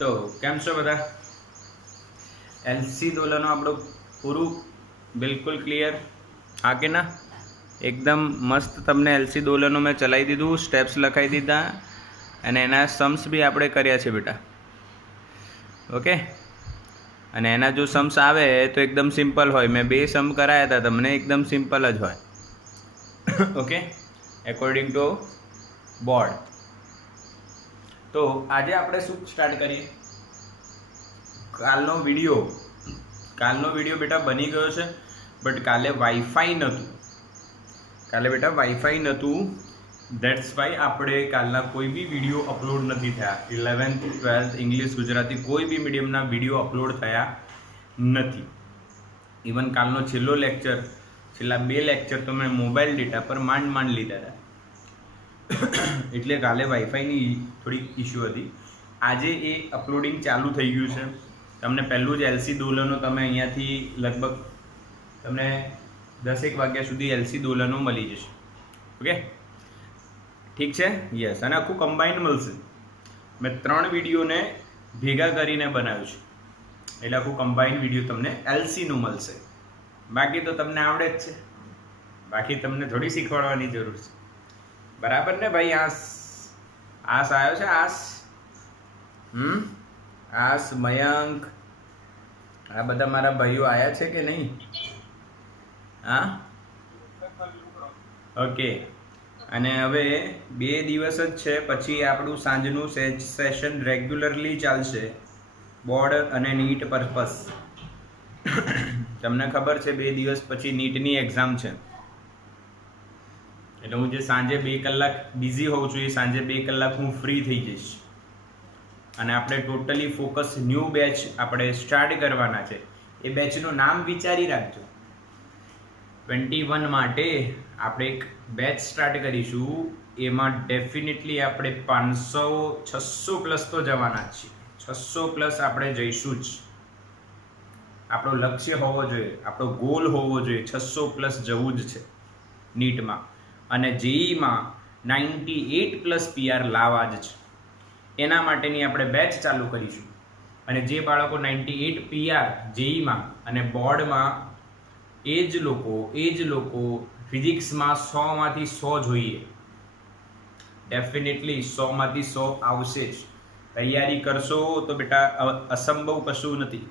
તો કેમ છો બધા? એલસી દોલનો આપણું પૂરું બિલકુલ ક્લિયર? હા કે ના? એકદમ મસ્ત તમને એલસી દોલનો મેં ચલાવી દીધું, સ્ટેપ્સ લખાવી દીધા અને એના સમ્સ બી આપણે કર્યા છે બેટા. ઓકે, અને એના જો સમ્સ આવે તો એકદમ સિમ્પલ હોય. મેં 2 સમ કરાયા હતા તમને, એકદમ સિમ્પલ જ હોય. Okay, according to board. તો આજે આપણે શું સ્ટાર્ટ કરીએ? કાલનો વિડીયો બેટા બની ગયો છે, બટ કાલે વાઈફાઈ નહોતું. દેટ્સ વાય આપણે કાલના કોઈ બી વિડીયો અપલોડ નથી થયા. 11th 12th ઇંગ્લિશ ગુજરાતી કોઈ બી મીડિયમના વિડીયો અપલોડ થયા નથી. ઇવન કાલનો છેલ્લા 2 લેક્ચર તો મેં મોબાઈલ ડેટા પર માંડ લીધા હતા. એટલે કાલે વાઈફાઈની થોડીક ઇશ્યુ હતી. આજે એ અપલોડિંગ ચાલુ થઈ ગયું છે. તમને પહેલું જ એલસી દોલનો તમે અહીંયાથી લગભગ તમને 10 વાગ્યા સુધી એલસી દોલનો મળી જશે. ઓકે, ઠીક છે? યસ. અને આખું કમ્બાઈન મળશે. મેં 3 વિડીયોને ભેગા કરીને બનાવ્યું છે, એટલે આખું કમ્બાઈન વિડીયો તમને એલસીનું મળશે. બાકી તો તમને આવડે જ છે, બાકી તમને થોડી શીખવાડવાની જરૂર છે. બરાબર ને ભાઈ? આસ આવ્યો છે? આસ મયંક, આ બધા મારા ભાઈઓ આવ્યા છે કે નહીં? હા, ઓકે. અને હવે 2 દિવસ જ છે, પછી આપણું સાંજનું સેશન રેગ્યુલરલી ચાલશે, બોર્ડ અને નીટ પર્પસ. તમને ખબર છે 2 દિવસ પછી નીટની એક્ઝામ છે, એટલે હું જે સાંજે 2 કલાક બિઝી હોઉં છું, એ સાંજે 2 કલાક હું ફ્રી થઈ જઈશ. અને આપણે ટોટલી ફોકસ ન્યૂ બેચ આપણે સ્ટાર્ટ કરવાના છે. એ બેચનું નામ વિચારી રાખજો. 21 માટે આપણે એક બેચ સ્ટાર્ટ કરીશું. એમાં ડેફિનેટલી આપણે 500-600 પ્લસ તો જવાના જ છીએ. 600 પ્લસ આપણે જઈશું જ. આપણો લક્ષ્ય હોવો જોઈએ, આપણો ગોલ હોવો જોઈએ 600 પ્લસ જવું જ છે નીટમાં. અને જેઈમાં 98 પ્લસ PR લાવવા જ છે. એના માટેની આપણે બેચ ચાલુ કરીશું. અને જે બાળકો 98 PR જેઈમાં અને બોર્ડમાં, એ જ લોકો ફિઝિક્સમાં 100માંથી 100 જોઈએ. ડેફિનેટલી 100માંથી 100 આવશે જ. તૈયારી કરશો તો બેટા અસંભવ કશું જ નથી.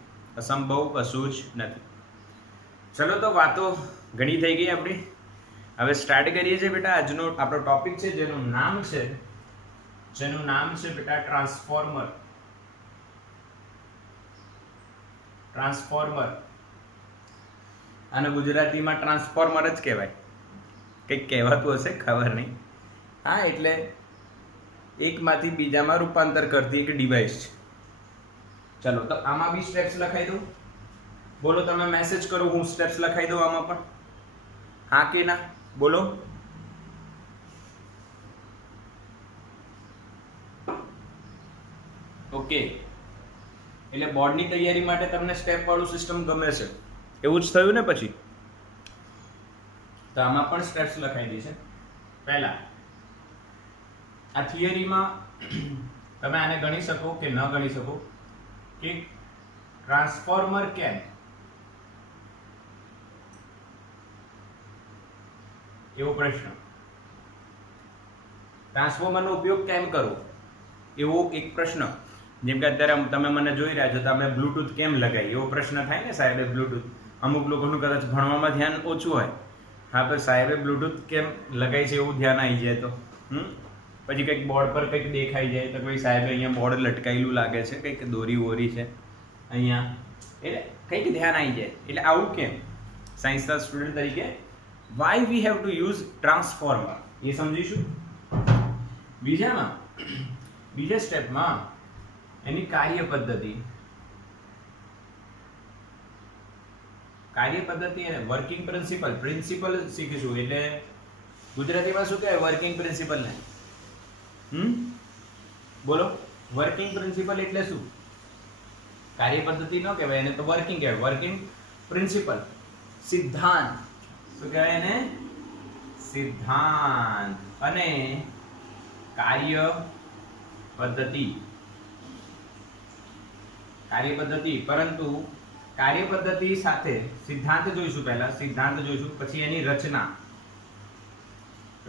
ચલો, તો વાતો ઘણી થઈ ગઈ આપણી. હવે સ્ટાર્ટ કરીએ છીએ બેટા. આજનો આપણો ટોપિક છે જેનું નામ છે બેટા ટ્રાન્સફોર્મર. અને ગુજરાતીમાં ટ્રાન્સફોર્મર જ કહેવાય. કંઈક કહેવાતું હશે, ખબર નહીં. હા, એટલે એકમાંથી બીજામાં રૂપાંતર કરતી એક ડિવાઇસ છે. ચલો, તો આમાં બી સ્ટેપ્સ લખાઈ દઉં. બોલો, તમે મેસેજ કરો, હું સ્ટેપ્સ લખાઈ દઉં આમાં પણ. હા કે ના? બોલો. ઓકે, એટલે બોર્ડની તૈયારી માટે તમને સ્ટેપ વાળું સિસ્ટમ ગમે છે, એવું જ થયું ને? પછી તો આમાં પણ સ્ટેપ્સ લખાઈ દઈ છે. પહેલા આ થિયરીમાં તમે આને ગણી શકો કે ન ગણી શકો કે ટ્રાન્સફોર્મર કેમ, એવો પ્રશ્ન. ટ્રાન્સફોર્મરનો ઉપયોગ કેમ કરવો, એવો એક પ્રશ્ન. જેમ કે અત્યારે તમે મને જોઈ રહ્યા છો, તમે બ્લૂટૂથ કેમ લગાવી, એવો પ્રશ્ન થાય ને સાહેબે. બ્લૂટૂથ અમુક લોકોનું કદાચ ભણવામાં ધ્યાન ઓછું હોય. હા, તો સાહેબે બ્લૂટૂથ કેમ લગાવી છે એવું ધ્યાન આવી જાય તો પછી કંઈક બોર્ડ પર કંઈક દેખાઈ જાય તો કોઈ સાહેબે અહીંયા બોર્ડ લટકાયેલું લાગે છે, કંઈક દોરી વોરી છે અહીંયા, એટલે કંઈક ધ્યાન આવી જાય. એટલે આવું કેમ? સાયન્સના સ્ટુડન્ટ તરીકે why we have to use transformer, એ સમજીશું. બીજા સ્ટેપમાં એની કાર્ય પદ્ધતિ અને વર્કિંગ પ્રિન્સિપલ શીખીશું. એટલે ગુજરાતીમાં શું કહેવાય વર્કિંગ પ્રિન્સિપલ ને? બોલો, વર્કિંગ પ્રિન્સિપલ એટલે શું? કાર્ય પદ્ધતિ ન કહેવાય એને, તો વર્કિંગ કહેવાય. વર્કિંગ પ્રિન્સિપલ, સિદ્ધાંત. શું કહેવાય એને? સિદ્ધાંત. અને કાર્ય પદ્ધતિ. કાર્યપદ્ધતિ, પરંતુ કાર્યપદ્ધતિ સાથે સિદ્ધાંત જોઈશું, પહેલા સિદ્ધાંત જોઈશું, પછી એની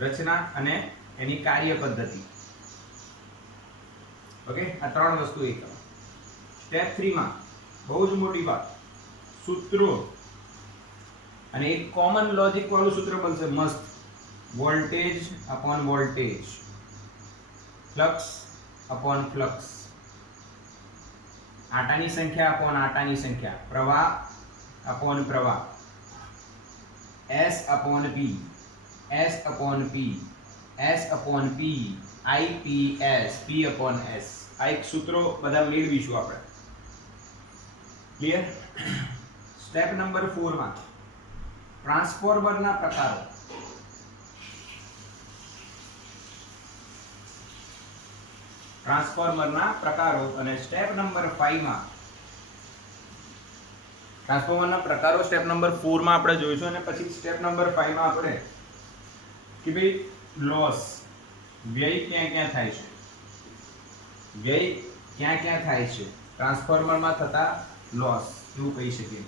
રચના અને એની કાર્યપદ્ધતિ. ઓકે, આ ત્રણ વસ્તુ એક. સ્ટેપ 3 માં બહુ જ મોટી વાત, સૂત્રો અને એક કોમન લોજિક વાળું સૂત્ર બનશે મસ્ત. Voltage upon voltage, flux upon flux, આટાની સંખ્યા અપોન આટાની સંખ્યા, પ્રવાહ અપોન પ્રવાહ, S upon P, S upon P, S upon P, IPS, P upon S. આ એક સૂત્રો બધા મેળવીશું આપણે. ક્લિયર? સ્ટેપ નંબર 4 માં ટ્રાન્સફોર્મરના પ્રકારો. ટ્રાન્સફોર્મરના પ્રકારો અને સ્ટેપ નંબર 5 માં ટ્રાન્સફોર્મરના પ્રકારો સ્ટેપ નંબર 4 માં આપણે જોઈશું, અને પછી સ્ટેપ નંબર 5 માં આપણે કે ભાઈ લોસ, વ્યય ક્યાં ક્યાં થાય છે, વ્યય ક્યાં ક્યાં થાય છે, ટ્રાન્સફોર્મરમાં થતા લોસ એવું કહી શકીએ.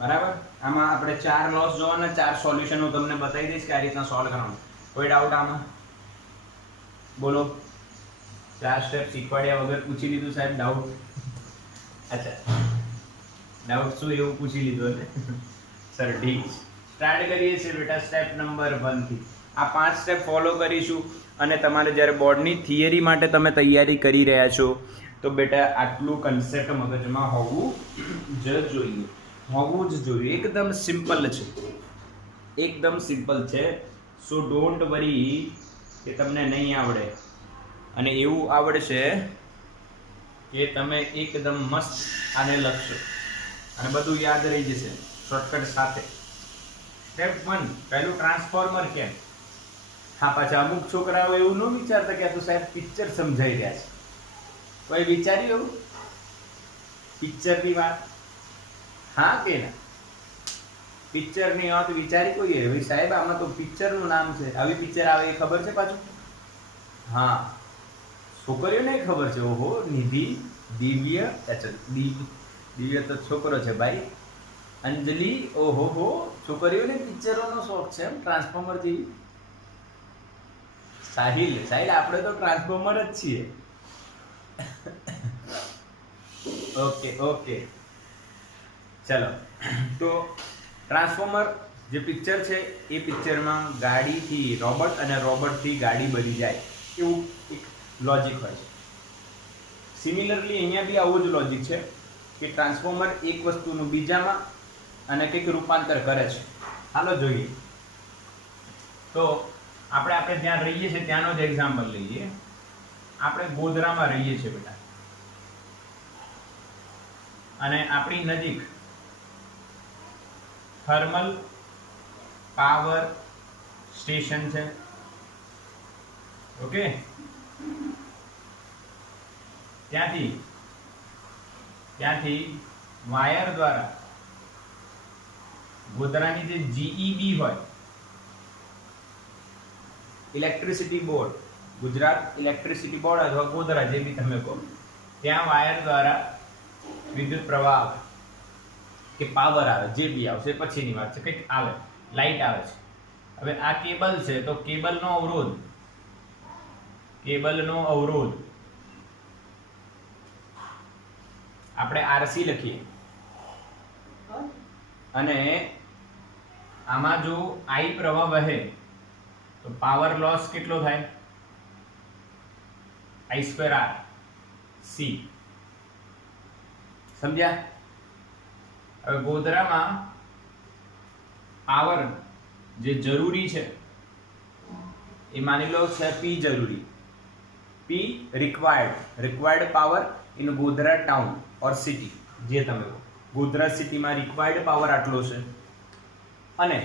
બરાબર? આમાં આપણે 4 લોસ જોવાના, 4 સોલ્યુશન હું તમને બતાવી દઈશ કે આ રીતના સોલ્વ કરવાનું. કોઈ ડાઉટ આમાં? બોલો. 4 સ્ટેપ શીખવાડ્યા વગર પૂછી લીધું સાહેબ ડાઉટ? અચ્છા, ડાઉટ શું એવું પૂછી લીધું ને? સર ઠીક. સ્ટાર્ટ કરીએ છીએ બેટા સ્ટેપ નંબર 1 થી. આ 5 સ્ટેપ ફોલો કરીશું, અને તમારે જ્યારે બોર્ડની થિયરી માટે તમે તૈયારી કરી રહ્યા છો તો બેટા આટલું કન્સેપ્ટ મગજમાં હોવું જ જોઈએ. એકદમ સિમ્પલ છે, એકદમ સિમ્પલ છે. સો ડોન્ટ વરી કે તમને નહીં આવડે, અને એવું આવડશે કે તમે એકદમ મસ્ત આને લખશો અને બધું યાદ રહી જશે શોર્ટકટ સાથે. સ્ટેપ 1, પહેલું ટ્રાન્સફોર્મર કેમ. હા, પાછા અમુક છોકરાઓ એવું ન વિચારતા કે આ તો સાહેબ પિક્ચર સમજાઈ રહ્યા છે. કોઈ વિચાર્યું એવું પિક્ચરની વાત? હા કે ના? પિક્ચરની વાત વિચારી કોઈએ? ભાઈ સાહેબ આમાં તો પિક્ચરનું નામ છે, આવી પિક્ચર આવે એ ખબર છે પાછું? હા, છોકરીઓને ખબર છે. ઓહો, નિધિ, દિવ્ય, દિવ્ય તો છોકરો છે ભાઈ, અંજલિ, ઓહો હો, છોકરીઓને પિક્ચરોનો શોખ છે એમ, ટ્રાન્સફોર્મર જેવી. સાહિલ, આપણે તો ટ્રાન્સફોર્મર જ છીએ. ઓકે, ચલો. તો ટ્રાન્સફોર્મર જે પિક્ચર છે એ પિક્ચરમાં ગાડીથી રોબોટ અને રોબોટથી ગાડી બની જાય એવું એક લોજિક હોય છે. સિમિલરલી અહીંયા બી આવું જ લોજિક છે કે ટ્રાન્સફોર્મર એક વસ્તુનું બીજામાં અને કંઈક રૂપાંતર કરે છે. હાલો જોઈએ. તો આપણે જ્યાં રહીએ છીએ ત્યાંનો જ એક્ઝામ્પલ લઈએ. આપણે ગોધરામાં રહીએ છીએ બેટા, અને આપણી નજીક થર્મલ પાવર સ્ટેશન છે. ઓકે, ત્યાંથી વાયર દ્વારા ગોધરાની જે જીઈબી હોય, electricity board, Gujarat electricity board અથવા ગોધરા જે બી તમે કહો, ત્યાં વાયર દ્વારા વિદ્યુત પ્રવાહ આવે કે પાવર આવે, જે બી આવશે પછીની વાત છે, કંઈક આવે, લાઈટ આવે છે. હવે આ કેબલ છે તો કેબલનો અવરોધ આપણે આરસી લખીએ, અને આમાં જો I પ્રવાહ વહે તો પાવર લોસ કેટલો થાય? I²R C. સમજ્યા? હવે ગોધરામાં પાવર જે જરૂરી છે એ માની લો છે P જરૂરી, P required power in Godhra town or city, જે તમે કહો ગોધરા સિટીમાં રિક્વાયર્ડ પાવર આટલો છે, અને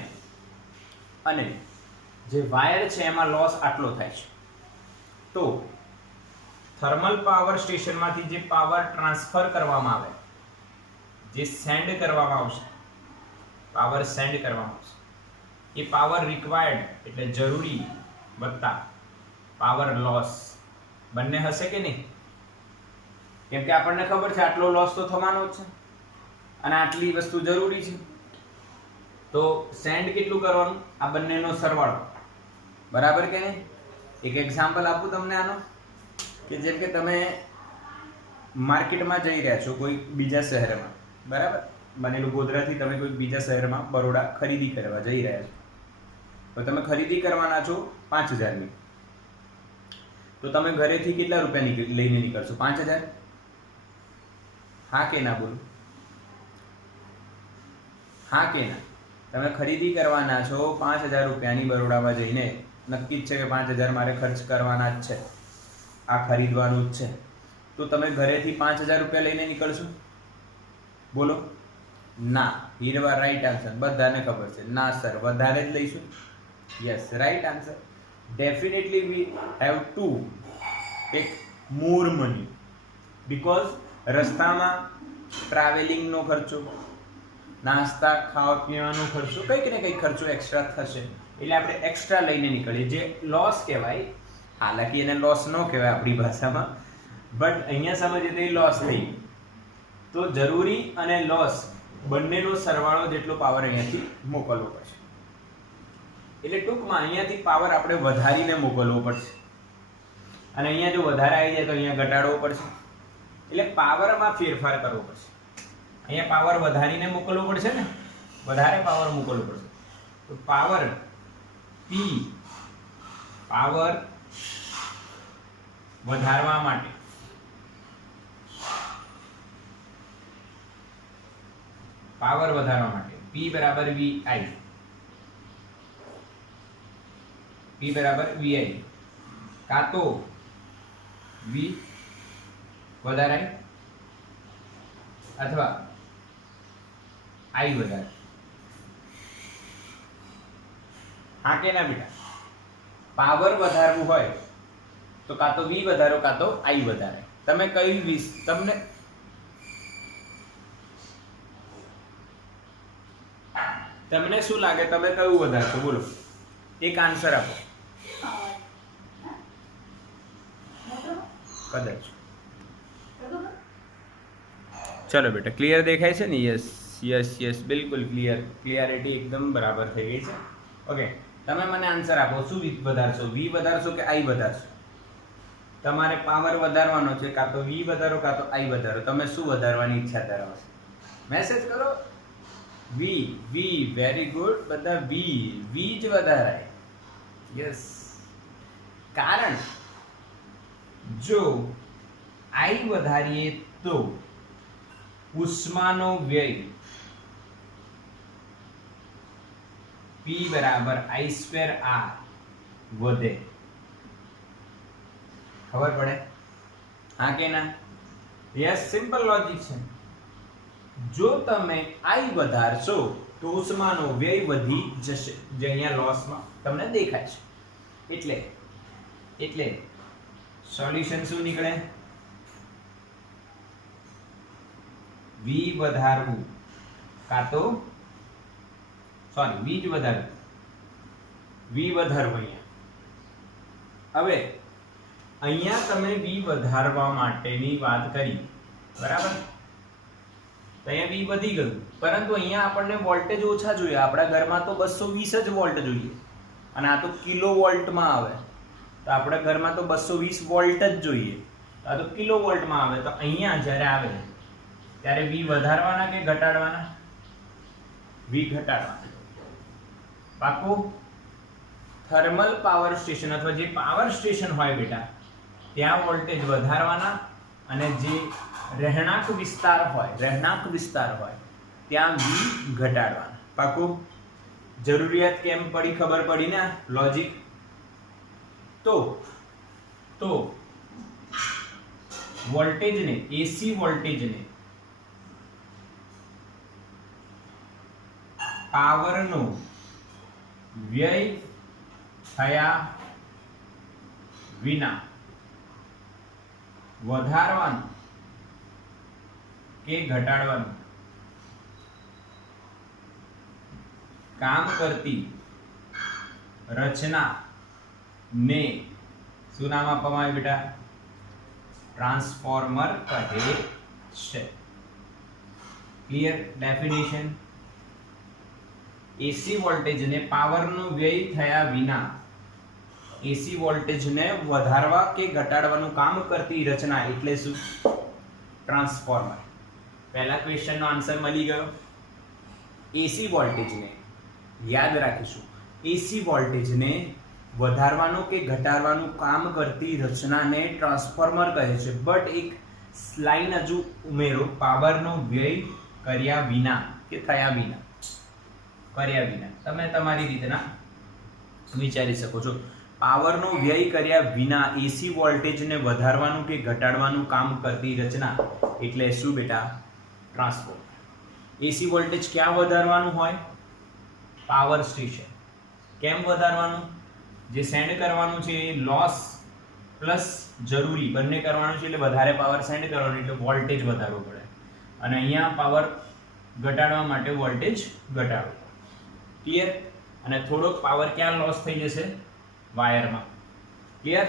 જે વાયર છે એમાં લોસ આટલો થાય છે. તો થર્મલ પાવર સ્ટેશનમાંથી જે પાવર ટ્રાન્સફર કરવામાં આવે, જે સેન્ડ કરવામાં આવશે, પાવર સેન્ડ કરવામાં આવશે, એ પાવર રિક્વાયર્ડ એટલે જરૂરી વત્તા પાવર લોસ બંને હશે કે નહીં? કેમ કે આપણને ખબર છે આટલો લોસ તો થવાનો જ છે અને આટલી વસ્તુ જરૂરી છે, તો સેન્ડ કેટલું કરવાનું? આ બંનેનો સરવાળો, બરાબર કે નહીં? એક એક્ઝામ્પલ આપું તમને આનો, કે જેમ કે તમે માર્કેટમાં જઈ રહ્યા છો કોઈ બીજા શહેરમાં, બરાબર? બનેલું ગોધરાથી તમે કોઈ બીજા શહેરમાં બરોડા ખરીદી કરવા જઈ રહ્યા છો, તો તમે ખરીદી કરવાના છો 5000ની, તો તમે ઘરેથી કેટલા રૂપિયા લઈને નીકળશો? 5000? હા કે ના? બોલો હા કે ના? તમે ખરીદી કરવાના છો 5000 રૂપિયાની, બરોડામાં જઈને નક્કી જ છે કે 5000 મારે ખર્ચ કરવાના જ છે, આ ખરીદવાનું જ છે, તો તમે ઘરેથી 5000 રૂપિયા લઈને નીકળશો? બોલો ના. હીરવા રાઈટ આન્સર, બધાને ખબર છે ના સર, વધારે જ લઈશું. Yes, right answer. Definitely V have to take more money, because રસ્તામાં ટ્રાવેલિંગનો ખર્ચો, નાસ્તા ખાવા પીવાનો ખર્ચો, કંઈક ને કંઈક ખર્ચો એક્સ્ટ્રા થશે, એટલે આપણે એક્સ્ટ્રા લઈને નીકળીએ, જે લોસ કહેવાય. હાલાકી એને લોસ ન કહેવાય આપણી ભાષામાં, બટ અહીંયા સમજીએ તો એ લોસ થઈ. તો જરૂરી અને લોસ બંનેનો સરવાળો જેટલો પાવર અહીંયાથી મોકલવો પડશે. એટલે ટૂંકમાં અહીંયાથી પાવર આપણે વધારીને મોકલવો પડશે, અને અહીંયા જો વધારે આવી જાય તો અહીંયા ઘટાડવો પડશે, એટલે પાવરમાં ફેરફાર કરવો પડશે. અહીંયા પાવર વધારીને મોકલવો પડશે ને, વધારે પાવર મોકલવો પડશે, તો પાવર P, પાવર વધારવા માટે P બરાબર VI, P બરાબર VI, કાં તો V વધારાય અથવા I વધારે. હા કે ના બેટા? પાવર વધારવું હોય તો કાં તો V વધારો કાં તો I વધારે. તમે કઈ તમને શું લાગે, તમે કયું વધારશો? બોલો, એક આન્સર આપો. કદાચ. ચલો બેટા, ક્લિયર દેખાય છે ને? યસ યસ યસ, બિલકુલ ક્લિયર, ક્લિયરિટી એકદમ બરાબર થઈ ગઈ છે. ઓકે, તમે મને આન્સર આપો, શું વધારશો? V વધારશો કે I વધારશો? તમારે પાવર વધારવાનો છે, કાં તો V વધારો કાં તો I વધારો. તમે શું વધારવાની ઈચ્છા ધરાવો છો? મેસેજ કરો. V, very good. બધા V જ વધારાય. યસ, કારણ જો I વધારીએ તો ઉષ્માનો વ્યય P બરાબર I²R વધે. ખબર પડે? હા કે ના? યસ, સિમ્પલ લોજિક છે. જો તમે I વધારશો તો ઉષ્માનો વ્યય વધી જશે, જે અહીંયા લોસમાં તમને દેખાય છે. એટલે સોલ્યુશન શું નીકળે? V વધારવું કાં તો V જ વધારવું, V વધારવું. હવે અહીંયા તમે V વધારવા માટેની વાત કરી, બરાબર? તો અહીંયા V વધી ગયું, પરંતુ અહીંયા આપણને વોલ્ટેજ ઓછા જોઈએ. આપણા ઘરમાં તો 220 જ વોલ્ટ જોઈએ, અને આ તો કિલો વોલ્ટમાં આવે, તો આપણા ઘરમાં તો 220 વોલ્ટ જ જોઈએ, આ તો કિલો વોલ્ટમાં આવે. તો અહીંયા જ્યારે આવે ત્યારે V વધારવાના કે ઘટાડવાના? V ઘટાડવાના. પાકું? થર્મલ પાવર સ્ટેશન અથવા જે પાવર સ્ટેશન હોય બેટા, ત્યાં વોલ્ટેજ વધારવાના, અને જે રહેણાંક વિસ્તાર હોય ત્યાં V ઘટાડવાના. પાકું? જરૂરિયાત કેમ પડી? ખબર પડી ને લોજિક? તો વોલ્ટેજને, AC વોલ્ટેજને પાવરનો વ્યય થયા વિના વધારવાનું કે ઘટાડવાનું કામ કરતી રચના ને શું નામ આપવામાં આવ્યું બેટા? ટ્રાન્સફોર્મર કહે છે. Clear definition? એસી વોલ્ટેજને પાવરનો વ્યય થયા વિના એસી વોલ્ટેજને વધારવા કે ઘટાડવાનું કામ કરતી રચના એટલે શું? ટ્રાન્સફોર્મર. પહેલા ક્વેશ્ચનનો આન્સર મળી ગયો. એસી વોલ્ટેજને યાદ રાખીશું, એસી વોલ્ટેજને વધારવાનું કે ઘટાડવાનું કામ કરતી રચનાને ટ્રાન્સફોર્મર કહે છે. બટ એક લાઈન હજુ ઉમેરો, પાવરનો વ્યય કર્યા વિના કે થયા વિના, કર્યા વિના. તમે તમારી રીતના વિચારી શકો છો. પાવરનો વ્યય કર્યા વિના એસી વોલ્ટેજને વધારવાનું કે ઘટાડવાનું કામ કરતી રચના એટલે શું બેટા? ટ્રાન્સફોર્મર. એસી વોલ્ટેજ ક્યાં વધારવાનું હોય? Power station. કેમ વધારવાનું? જે સેન્ડ કરવાનું છે એ લોસ પ્લસ જરૂરી બંને કરવાનું છે, એટલે વધારે પાવર સેન્ડ કરવાનું એટલે વોલ્ટેજ વધારવો પડે. અને અહીંયા પાવર ઘટાડવા માટે વોલ્ટેજ ઘટાડવો. ક્લિયર? અને થોડોક પાવર ક્યાં લોસ થઈ જશે? વાયરમાં. ક્લિયર?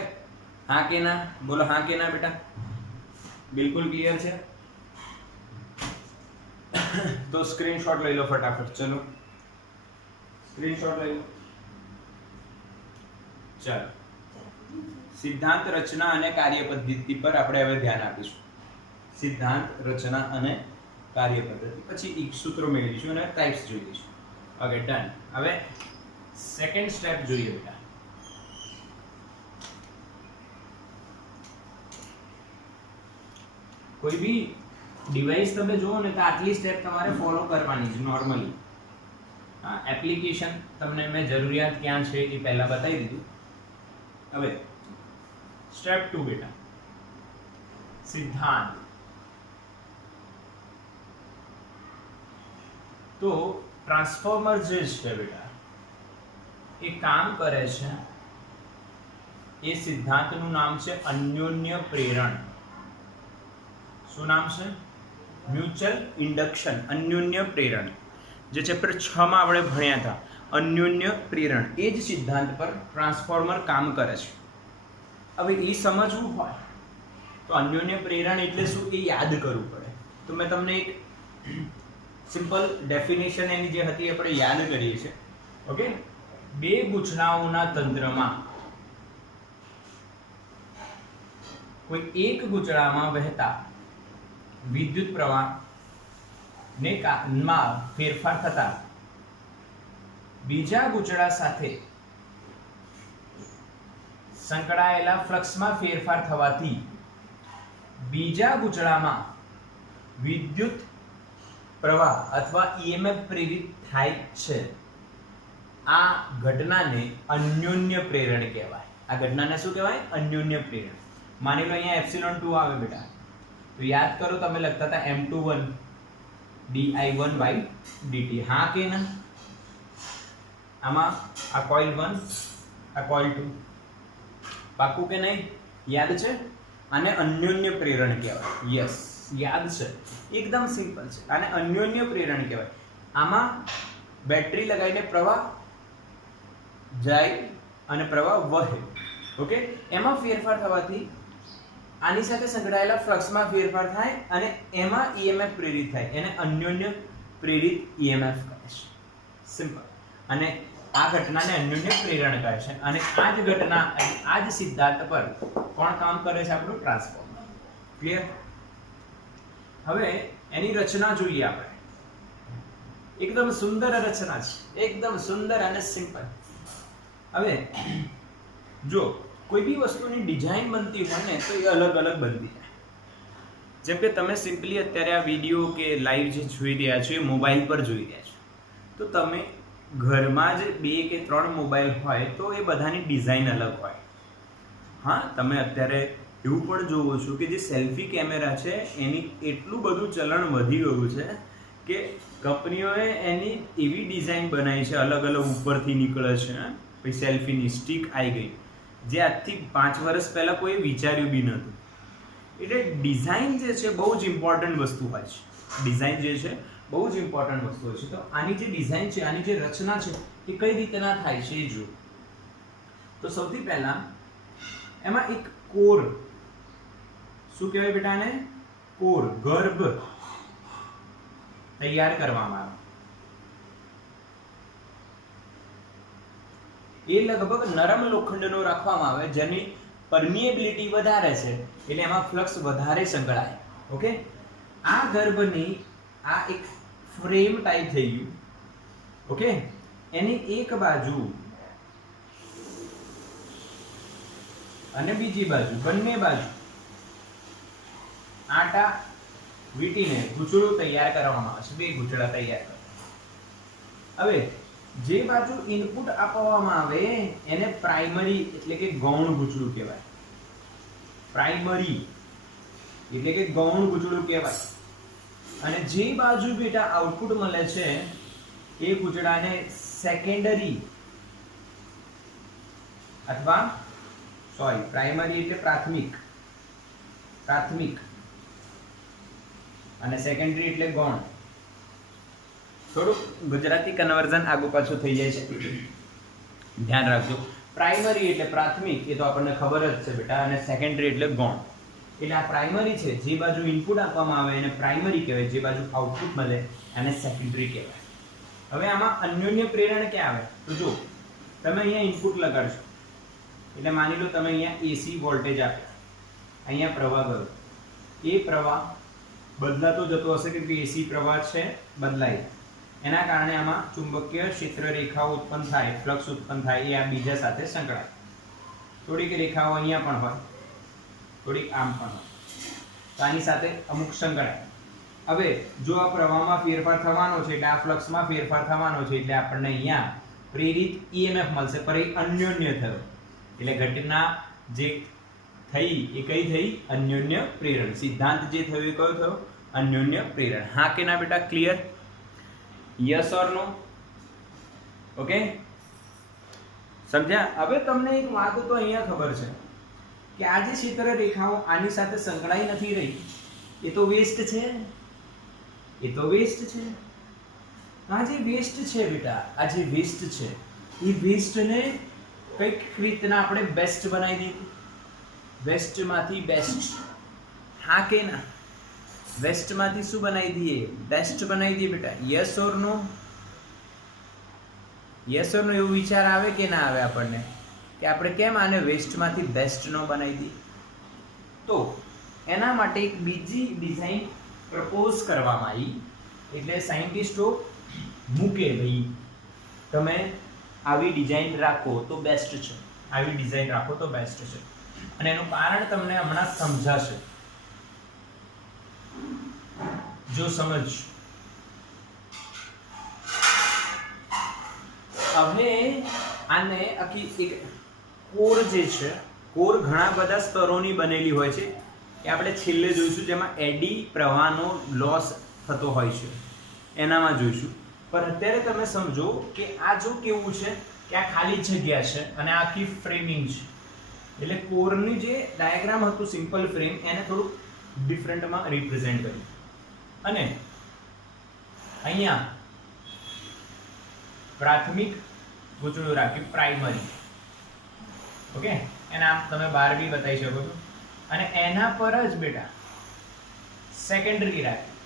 હા કે ના? બોલો હા કે ના બેટા? બિલકુલ ક્લિયર છે? તો સ્ક્રીનશોટ લઈ લો ફટાફટ. ચલો સ્ક્રીનશોટ લઈ લો. ચાલો, સિદ્ધાંત, રચના અને કાર્ય પદ્ધતિ પર આપણે હવે ધ્યાન આપીશું. સિદ્ધાંત, રચના અને કાર્ય પદ્ધતિ, પછી એક સૂત્રો મેળવીશું અને ટાઈપ્સ જોઈ લઈશું. Okay done. હવે સેકન્ડ સ્ટેપ જોઈએ બેટા. કોઈ બી ડિવાઇસ તમે જુઓ ને તો આટલી સ્ટેપ તમારે ફોલો કરવાની છે નોર્મલી. એપ્લિકેશન તમને મેં જરૂરિયાત ક્યાં છે એ પહેલા બતાવી દીધું. હવે સ્ટેપ 2 બેટા, સિદ્ધાંત. તો ટ્રાન્સફોર્મર જે છે બેટા એ કામ કરે છે, એ સિદ્ધાંતનું નામ છે અન્યોન્ય પ્રેરણ. શું નામ છે? Mutual induction. અન્યોન્ય પ્રેરણ જે ચેપ્ટર 6 માં આપણે ભણ્યા હતા. અન્યોન્ય પ્રેરણ એ જ સિદ્ધાંત પર ટ્રાન્સફોર્મર કામ કરે છે. હવે એ સમજવું હોય તો અન્યોન્ય પ્રેરણ એટલે શું એ યાદ કરવું પડે. તો મેં તમને એક સિમ્પલ ડેફિનેશન એની જે હતી આપણે યાદ કરીએ છીએ. ઓકે, બે ગૂંચળાઓના તંત્રમાં કોઈ એક ગૂંચળામાં વહેતા વિદ્યુત પ્રવાહ ને માં ફેરફાર થતા બીજા ગૂંચળા સાથે સંકળાયેલા ફ્લક્સમાં ફેરફાર થવાથી બીજા ગૂંચળામાં વિદ્યુત પ્રવાહ અથવા ઈએમએફ પ્રેરિત થાય છે. આ ઘટનાને અન્યોન્ય પ્રેરણ કહેવાય. આ ઘટનાને શું કહેવાય? અન્યોન્ય પ્રેરણ. માની લો અહીંયા એપ્સિલોન 2 આવે બેટા, તો યાદ કરો તમે લખતા હતા M21 di1/dt. હા કે ના? આમાં આ કોઇલ 1, આ કોઇલ 2. પાક્કું કે નહીં? યાદ છે? આને અન્યોન્ય પ્રેરણ કહેવાય. યસ, યાદ છે. એકદમ સિમ્પલ છે. આને અન્યોન્ય પ્રેરણ કહેવાય. આમાં બેટરી લગાવીને પ્રવાહ જાય અને પ્રવાહ વહે. ઓકે, એમાં ફેરફાર થવાથી આની સાથે સંકળાયેલા ફ્લક્સમાં ફેરફાર થાય અને એમાં ઈએમએફ પ્રેરિત થાય. એને અન્યોન્ય પ્રેરિત ઈએમએફ કહે છે. સિમ્પલ. અને આ ઘટનાને અન્યોન્ય પ્રેરણ કહે છે. અને આ જ ઘટના, આ જ સિદ્ધાંત પર કોણ કામ કરે છે? આપણું ટ્રાન્સફોર્મર. ક્લિયર? હવે એની રચના જોઈએ આપણે. એકદમ સુંદર રચના છે, એકદમ સુંદર અને સિમ્પલ. હવે જો કોઈ બી વસ્તુની ડિઝાઇન બનતી હોય ને તો એ અલગ અલગ બનતી જાય. જેમ કે તમે સિમ્પલી અત્યારે આ વિડીયો કે લાઈવ જે જોઈ રહ્યા છો એ મોબાઈલ પર જોઈ રહ્યા છો. તો તમે ઘરમાં જ 2 કે 3 મોબાઈલ હોય તો એ બધાની ડિઝાઇન અલગ હોય. હા, તમે અત્યારે એવું પણ જોવો છો કે જે સેલ્ફી કેમેરા છે એની એટલું બધું ચલણ વધી ગયું છે કે કંપનીઓએ એની એવી ડિઝાઇન બનાવી છે, અલગ અલગ ઉપરથી નીકળે છે. પછી સેલ્ફીની સ્ટિક આવી ગઈ, જે આજથી 5 વર્ષ પહેલા કોઈ વિચાર્યું બી નહોતું. એટલે ડિઝાઇન જે છે બહુ જ ઇમ્પોર્ટન્ટ વસ્તુ હોય છે. ડિઝાઇન જે છે બહુ જ ઇમ્પોર્ટન્ટ વસ્તુ હોય છે. તો આની જે ડિઝાઇન છે, આની જે રચના છે એ કઈ રીતના થાય છે એ જુઓ. તો સૌથી પહેલા એમાં એક કોર, શું કહેવાય બેટા ને, કોર, ગર્ભ તૈયાર કરવામાં આવે. એ લગભગ નરમ લોખંડનો રાખવામાં આવે જેની પરમિએબિલિટી વધારે છે એટલે એમાં ફ્લક્સ વધારે સંકળાય. ઓકે, આ ગર્ભની આ એક ફ્રેમ ટાઈપ થઈ ગયું. ઓકે, એની એક બાજુ અને બીજી બાજુ, બંને બાજુ આટા વીટીને ગૂંચળું તૈયાર કરવામાં આવે છે. 2 ગૂંચળા તૈયાર કરે. હવે જે બાજુ ઇનપુટ આપવામાં આવે એને પ્રાઇમરી એટલે કે ગૌણ ગૂંચળું કહેવાય. પ્રાઇમરી એટલે કે ગૌણ ગૂંચળું કહેવાય. અને જે બાજુ બેટા આઉટપુટ મળે છે એ ગૂંચળાને સેકન્ડરી અથવા પ્રાઇમરી એટલે પ્રાથમિક અને સેકન્ડરી એટલે ગૌણ. થોડું ગુજરાતી કન્વર્ઝન આગુ પાછું થઈ જાય છે, ધ્યાન રાખજો. પ્રાઇમરી એટલે પ્રાથમિક, એ તો આપણને ખબર જ છે બેટા, અને સેકન્ડરી એટલે ગૌણ. એટલે આ પ્રાઇમરી છે, જે બાજુ ઇનપુટ આપવામાં આવે એને પ્રાઇમરી કહેવાય, જે બાજુ આઉટપુટ મળે એને સેકન્ડરી કહેવાય. હવે આમાં અન્યોન્ય પ્રેરણ ક્યાં આવે? તો જો તમે અહીંયા ઇનપુટ લગાડશો એટલે માની લો તમે અહીંયા એસી વોલ્ટેજ આપ્યો, અહીંયા પ્રવાહ ગયો, એ પ્રવાહ બદલાતો જતો હશે કે એસી પ્રવાહ છે બદલાય, એના કારણે આમાં ચુંબકીય ક્ષેત્ર રેખાઓ ઉત્પન્ન થાય, ફ્લક્સ ઉત્પન્ન થાય. એ આ બીજા સાથે સંકળાય. થોડીક રેખાઓ અહીંયા પણ હોય, થોડીક આમ પણ હોય, તો આની સાથે અમુક સંકળાય. હવે જો આ પ્રવાહમાં ફેરફાર થવાનો છે એટલે આ ફ્લક્સમાં ફેરફાર થવાનો છે એટલે આપણને અહીંયા પ્રેરિત ઈએમએફ મળશે, પર એ અન્યોન્ય થયો એટલે ઘટના જે થઈ એ કઈ થઈ? અન્યોન્ય પ્રેરણ. સિદ્ધાંત જે થયો એ કયો થયો? અન્યોન્ય પ્રેરણ. હા કે ના બેટા? Clear? Yes or no? Okay, સમજ્યા? હવે તમને એક વાત તો અહીંયા ખબર છે કે આ જે ક્ષેત્ર રેખાઓ આની સાથે સંકળાઈ નથી રહી, એ તો વેસ્ટ છે. એ તો વેસ્ટ છે. આ જે વેસ્ટ છે બેટા, આ જે વેસ્ટ છે એ વેસ્ટને કઈક રીતના આપણે બેસ્ટ બનાવી દઈએ. વેસ્ટમાંથી બેસ્ટ. હા કે ના? વેસ્ટમાંથી શું બનાવી દઈએ? બેસ્ટ બનાવી દઈએ બેટા. Yes or no? Yes or no? એવો વિચાર આવે કે ના આવે આપણને કે આપણે કેમ આને વેસ્ટમાંથી બેસ્ટ નો બનાવી દઈએ? તો એના માટે એક બીજી ડિઝાઇન પ્રપોઝ કરવામાં આવી. એટલે સાયન્ટિસ્ટો મૂકે ભાઈ તમે આવી ડિઝાઇન રાખો તો બેસ્ટ છે, આવી ડિઝાઇન રાખો તો બેસ્ટ છે. અને એનું કારણ તમને હમણાં સમજાશે. જો સમજ. હવે આને આખી એક કોર જે છે, કોર ઘણા બધા સ્તરોની બનેલી હોય છે એ આપણે છેલ્લે જોઈશું, જેમાં એડી પ્રવાહનો લોસ થતો હોય છે એનામાં જોઈશું. પણ અત્યારે તમે સમજો કે આ જો કેવું છે કે આ ખાલી જગ્યા છે અને આખી ફ્રેમિંગ છે. એટલે કોરની જે ડાયાગ્રામ હતું સિમ્પલ ફ્રેમ એને થોડું ડિફરન્ટમાં રિપ્રેઝેન્ટ કર્યું. અને અહીંયા પ્રાથમિક ગૂંચળું રાખ્યું, પ્રાઇમરી. ઓકે, એના તમે 12 બી બતાવી શકો છો. અને એના પર જ બેટા સેકન્ડરી રાખ્યું,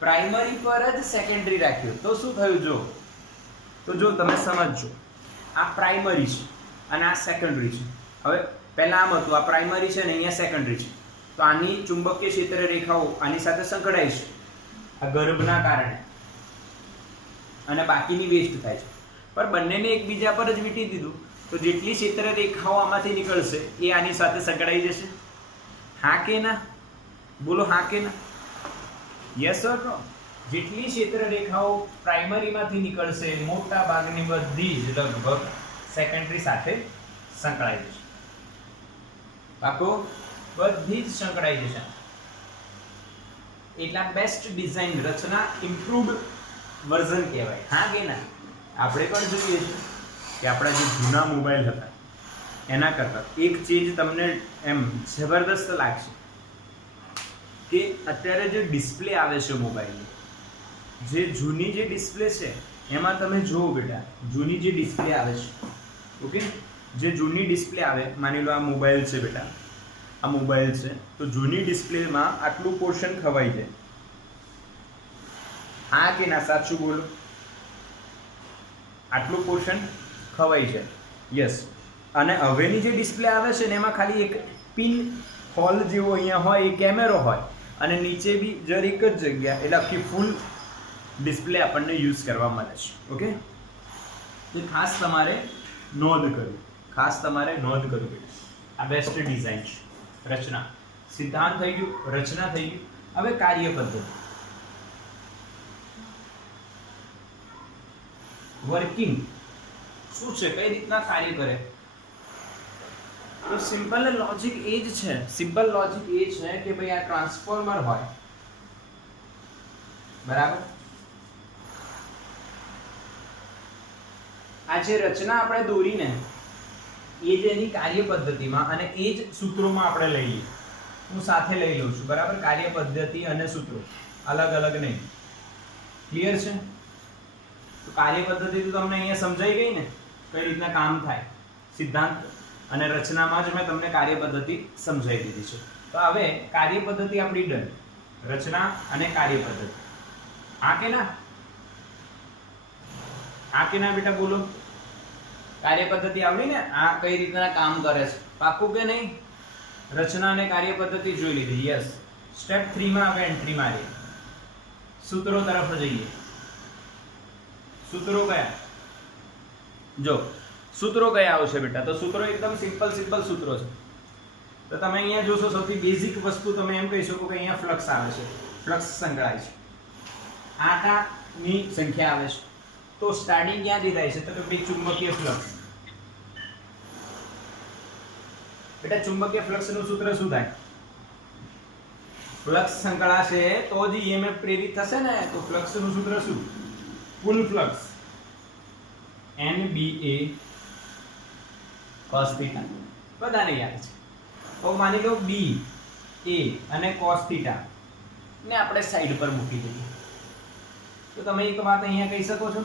પ્રાઇમરી પર જ સેકન્ડરી રાખ્યું. તો શું થયું? જો તમે સમજજો, આ પ્રાઇમરી છે અને આ સેકન્ડરી છે. હવે પહેલા આમ હતું, આ પ્રાઇમરી છે ને અહીંયા સેકન્ડરી છે, તો આની ચુંબકીય ક્ષેત્ર રેખાઓ આની સાથે સંકળાય છે આ ગર્ભના કારણે, અને બાકીની વેસ્ટ થાય છે. પણ બંનેને એકબીજા પર જ વીટી દીધું તો જેટલી ક્ષેત્ર રેખાઓ આમાંથી નીકળશે એ આની સાથે સંકળાઈ જશે. હા કે ના? બોલો હા કે ના? યસ ઓર નો? જેટલી ક્ષેત્ર રેખાઓ પ્રાઇમરીમાંથી નીકળશે મોટા ભાગની બધી જ લગભગ સેકન્ડરી સાથે સંકળાઈ જશે. બાકો બધી જ સંકળાઈ જશે. એટલા બેસ્ટ ડિઝાઇન રચના ઇમ્પ્રુવ્ડ વર્ઝન કહેવાય. હા કે ના? આપણે પણ જોઈએ છીએ કે આપણા જે જૂના મોબાઈલ હતા એના કરતાં એક ચીજ તમને એમ જબરદસ્ત લાગશે કે અત્યારે જે ડિસ્પ્લે આવે છે મોબાઈલની, જે જૂની જે ડિસ્પ્લે છે એમાં તમે જુઓ બેટા, જૂની જે ડિસ્પ્લે આવે છે, ઓકે, જે જૂની ડિસ્પ્લે આવે, માની લો આ મોબાઈલ છે બેટા, આ મોબાઈલ છે, તો જૂની ડિસ્પ્લેમાં આટલું પોર્શન ખવાઈ જાય. હા કે ના, સાચું બોલો? આટલું પોર્શન ખવાઈ જાય. યસ. અને હવેની જે ડિસ્પ્લે આવે છે ને એમાં ખાલી એક પિન હોલ જેવો અહીંયા હોય, એ કેમેરો હોય, અને નીચે બી જરીક જ જગ્યા, એટલે આખી ફૂલ ડિસ્પ્લે આપણને યુઝ કરવા મળે છે. ઓકે, તો ખાસ તમારે નોંધ કરવી, ખાસ તમારે નોંધ કરવી. આ બેસ્ટ ડિઝાઇન છે. રચના, સિદ્ધાંત થઈ ગયું, રચના થઈ ગયું. હવે કાર્ય પદ્ધતિ, વર્કિંગ શું છે, કઈ રીતના કાર્ય કરે? તો સિમ્પલ લોજિક એ જ છે. સિમ્પલ લોજિક એ છે કે ભાઈ આ ટ્રાન્સફોર્મર હોય, બરાબર? આ જે રચના આપણે દોરીને, એ જ એની કાર્ય પદ્ધતિમાં અને એ જ સૂત્રોમાં આપણે લઈ લઈએ. હું સાથે લઈ લઉં છું, બરાબર? કાર્ય પદ્ધતિ અને સૂત્રો અલગ અલગ નહીં. ક્લિયર છે? તો કાર્ય પદ્ધતિ તો તમને અહીંયા સમજાઈ ગઈ ને, કઈ રીતના કામ થાય. સિદ્ધાંત અને રચનામાં જ મેં તમને કાર્ય પદ્ધતિ સમજાવી દીધી છે. તો હવે કાર્ય પદ્ધતિ આપણી ડન. રચના અને કાર્ય પદ્ધતિ. હા કે ના? હા કે ના બેટા, બોલો. કાર્ય પદ્ધતિ આવડી ને? આ કઈ રીતના કામ કરે છે, પાકું કે નહીં? રચના અને કાર્ય પદ્ધતિ જોઈ લીધી. યસ. સ્ટેપ 3 માં આપણે એન્ટ્રી મારીએ, સૂત્રો તરફ જઈએ. સૂત્રો કયા? જો સૂત્રો કયા આવશે બેટા? તો સૂત્રો એકદમ સિમ્પલ સૂત્રો છે. તો તમે અહીંયા જોશો, સૌથી બેઝિક વસ્તુ તમે એમ કહી શકો કે અહીંયા ફ્લક્સ આવે છે, ફ્લક્સ સંકળાય છે, આટાની સંખ્યા આવે છે. તો સ્ટાર્ટિંગ ક્યાંથી થાય છે? તો કે ચુંબકીય ફ્લક્સ. બેટા ચુંબકીય ફ્લક્સનું સૂત્ર શું થાય? ફ્લક્સ સંકળાશે તો જ ઈએમએફ પ્રેરિત થશે ને. તો ફ્લક્સનું સૂત્ર શું? કુલ ફ્લક્સ NBA cos θ. બધાને યાદ છે. તો માની લો B A અને cos θ ને આપણે સાઈડ પર મૂકી દઈએ. તો તમે એક વાત અહીંયા કહી શકો છો,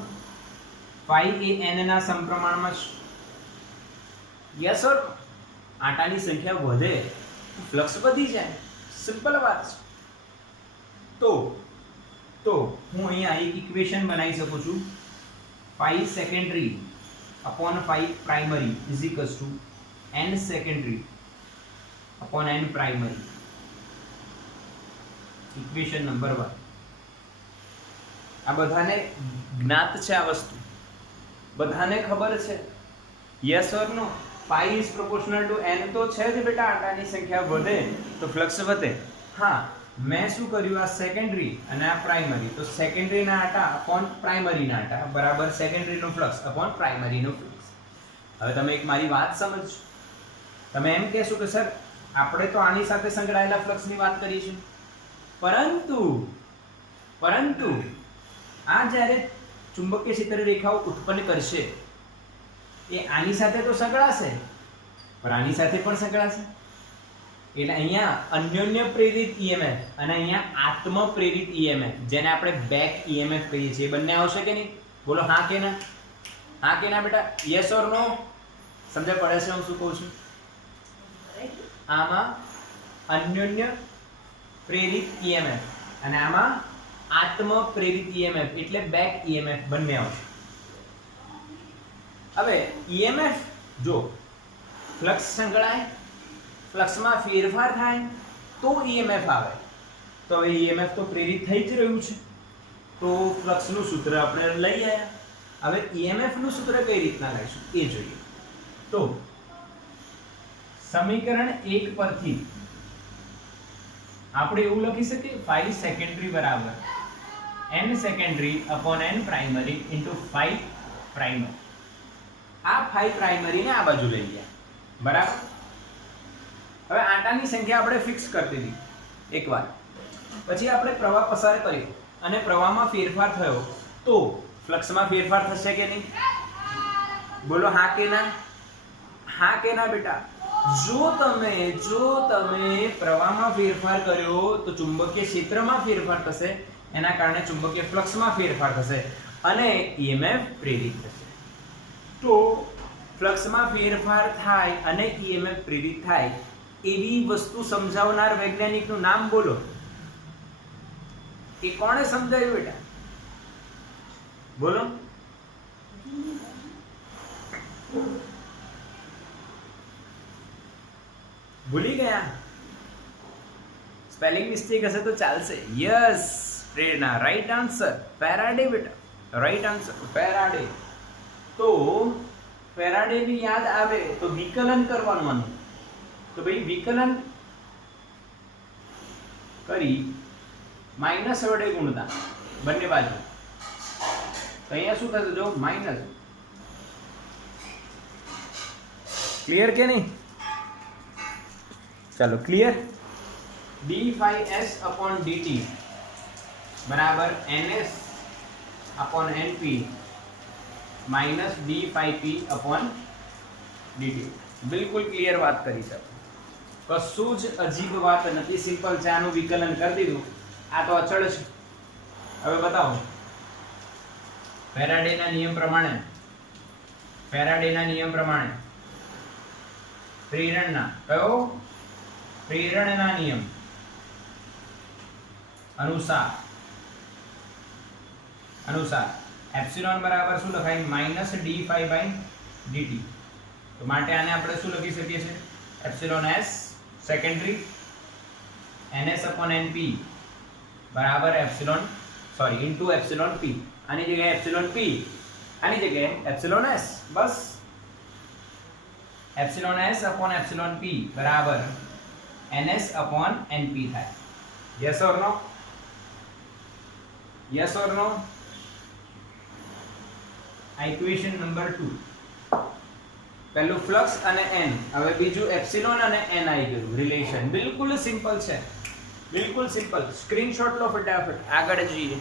phi એ n ના સમપ્રમાણમાં છે. Yes sir. આટાની સંખ્યા વધે ફ્લક્સ વધી જાય, સિમ્પલ વાત છે. તો હું અહીંયા એક ઇક્વેશન બનાવી શકું છું, phi secondary upon phi primary is equals to n secondary upon n primary. Equation number 1. આ બધાને જ્ઞાત છે, આ વસ્તુ બધાને ખબર છે. Yes or no? phi is proportional to n તો છે જ બેટા. આટાની સંખ્યા વધે તો ફ્લક્સ વધે. હા, મેં શું કર્યું? આ સેકન્ડરી અને આ પ્રાઇમરી. તો સેકન્ડરી ના આટા અપોન પ્રાઇમરી ના આટા બરાબર સેકન્ડરી નો ફ્લક્સ અપોન પ્રાઇમરી નો ફ્લક્સ. હવે તમે એક મારી વાત સમજજો. તમે એમ કહેશો કે સર આપણે તો આની સાથે સંકળાયેલા ફ્લક્સની વાત કરીશું, પરંતુ આ જ્યારે ચુંબકીય ક્ષેત્ર રેખાઓ ઉત્પન્ન કરશે, એ આની સાથે તો સંકળાશે, પણ આની સાથે પણ સંકળાશે. એટલે અહીંયા અન્યોન્ય પ્રેરિત EMF અને અહીંયા આત્મ પ્રેરિત EMF, જેને આપણે બેક EMF કહીએ છીએ, બંને આવશે કે નહીં? બોલો હા કે ના? હા કે ના બેટા? યસ ઓર નો? સમજ પડે છે હું શું કહું છું? આમાં અન્યોન્ય પ્રેરિત EMF અને આમાં આત્મ પ્રેરિત EMF એટલે બેક EMF બંને આવશે. હવે EMF જો ફ્લક્સ સંકળાય, ફ્લક્સમાં ફેરફાર થાય તો EMF આવે. તો હવે EMF તો પ્રેરિત થઈ જ રહ્યું છે, તો ફ્લક્સનું સૂત્ર આપણે લઈ આવ્યા. હવે EMF નું સૂત્ર કઈ રીતના લઈશું એ જોઈએ. તો સમીકરણ 1 પરથી આપણે એવું લખી શકીએ, phi સેકન્ડરી બરાબર n secondary upon n primary into phi primary. આ phi પ્રાઇમરી ને આ બાજુ લઈ ગયા, બરાબર? હવે આટાની સંખ્યા આપણે ફિક્સ કરી દીધી એકવાર. પછી આપણે પ્રવાહ પસાર કર્યો અને પ્રવાહમાં ફેરફાર થયો, તો ફ્લક્સમાં ફેરફાર થશે કે નહીં? બોલો હા કે ના? હા કે ના બેટા? જો તમે પ્રવાહમાં ફેરફાર કર્યો તો ચુંબકીય ક્ષેત્રમાં ફેરફાર થશે, એના કારણે ચુંબકીય ફ્લક્સમાં ફેરફાર થશે અને EMF પ્રેરિત થશે. તો ફ્લક્સમાં ફેરફાર થાય અને ઈએમએફ પ્રેરિત થાય એવી વસ્તુ સમજાવનાર વૈજ્ઞાનિકનું નામ બોલો. એ કોણે સમજાવ્યું બેટા? બોલો. ભૂલી ગયા? સ્પેલિંગ મિસ્ટેક હશે તો ચાલશે. Yes, Prerna. Right answer Faraday બેટા. Right answer Faraday. તો ફેરાડે ની યાદ આવે તો વિકલન કરવાનું આનું. તો ભાઈ વિકલન કરી માઇનસ વડે ગુણતા બંને બાજુ, તો અહીંયા શું થશે? જો માઇનસ. ક્લિયર કે નહીં? ચાલો ક્લિયર. d∅s/dt બરાબર ns upon np minus d∅p/dt. બિલકુલ ક્લિયર વાત કરી છે. કશું જ અજીબ વાત નથી, સિમ્પલ છે. આનું વિકલન કરી દીધું. આ તો અચળ છે. હવે બતાવો. ફેરાડેના નિયમ પ્રમાણે પ્રેરણના કયો? પ્રેરણના નિયમ અનુસાર એપ્સિલોન બરાબર શું લખાય? Minus d∅/dt. તો માટે આને આપણે શું લખી શકીએ છીએ? એપ્સિલોન s સેકન્ડરી ns/np બરાબર ઇન્ટુ એપ્સિલોન p. આની જગ્યાએ એપ્સિલોન p, આની જગ્યાએ એપ્સિલોન s. બસ એપ્સિલોન s/એપ્સિલોન p બરાબર ns/np થાય. Yes or no? Yes or no? આ ઇક્વેશન નંબર 2. પહેલું ફ્લક્સ અને n, હવે બીજું એપ્સિલોન અને n આવી ગયું રિલેશન. બિલકુલ સિમ્પલ છે, બિલકુલ સિમ્પલ. સ્ક્રીનશોટ લો ફટાફટ, આગળ જઈએ.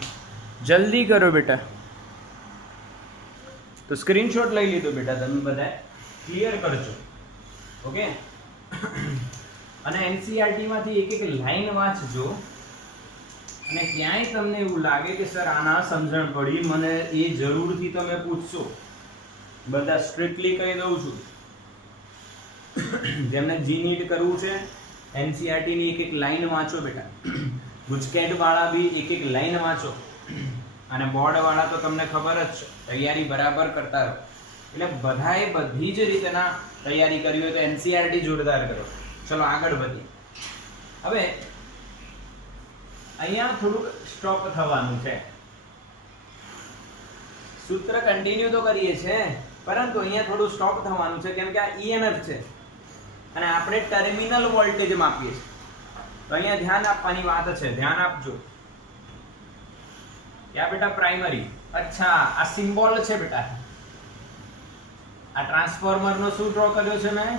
જલ્દી કરો બેટા. તો સ્ક્રીનશોટ લઈ લીધો બેટા તમે બધા, ક્લિયર કરજો. ઓકે. અને એનસીઈઆરટી માંથી એક એક લાઈન વાંચજો, અને ક્યાંય તમને એવું લાગે કે સર આના સમજણ પડી મને, એ જરૂરથી તમે પૂછશો. બધા સ્ટ્રિક્ટલી કહી દઉં છું. જેમને જીનીટ કરવું છે એનસીઈઆરટી ની એક એક લાઈન વાંચો બેટા. ગુજકેટ વાળા બી એક એક લાઈન વાંચો, અને બોર્ડ વાળા તો તમને ખબર જ છે, તૈયારી બરાબર કરતા રહો. એટલે બધાએ બધી જ રીતના તૈયારી કરવી હોય તો એનસીઈઆરટી જોરદાર કરો. ચલો આગળ વધીએ. હવે અહીંયા થોડુંક સ્ટોપ થવાનું છે. સૂત્ર કન્ટિન્યુ તો કરીએ છે, પરંતુ અહીંયા થોડું સ્ટોપ થવાનું છે, કેમ કે આ ઈએમએફ છે અને આપણે ટર્મિનલ વોલ્ટેજ માપીએ છીએ. તો અહીંયા ધ્યાન આપવાની વાત છે, ધ્યાન આપજો. ક્યાં બેટા? પ્રાઇમરી. અચ્છા, આ સિમ્બોલ છે બેટા. આ ટ્રાન્સફોર્મર નો શું ડ્રો કર્યો છે મેં?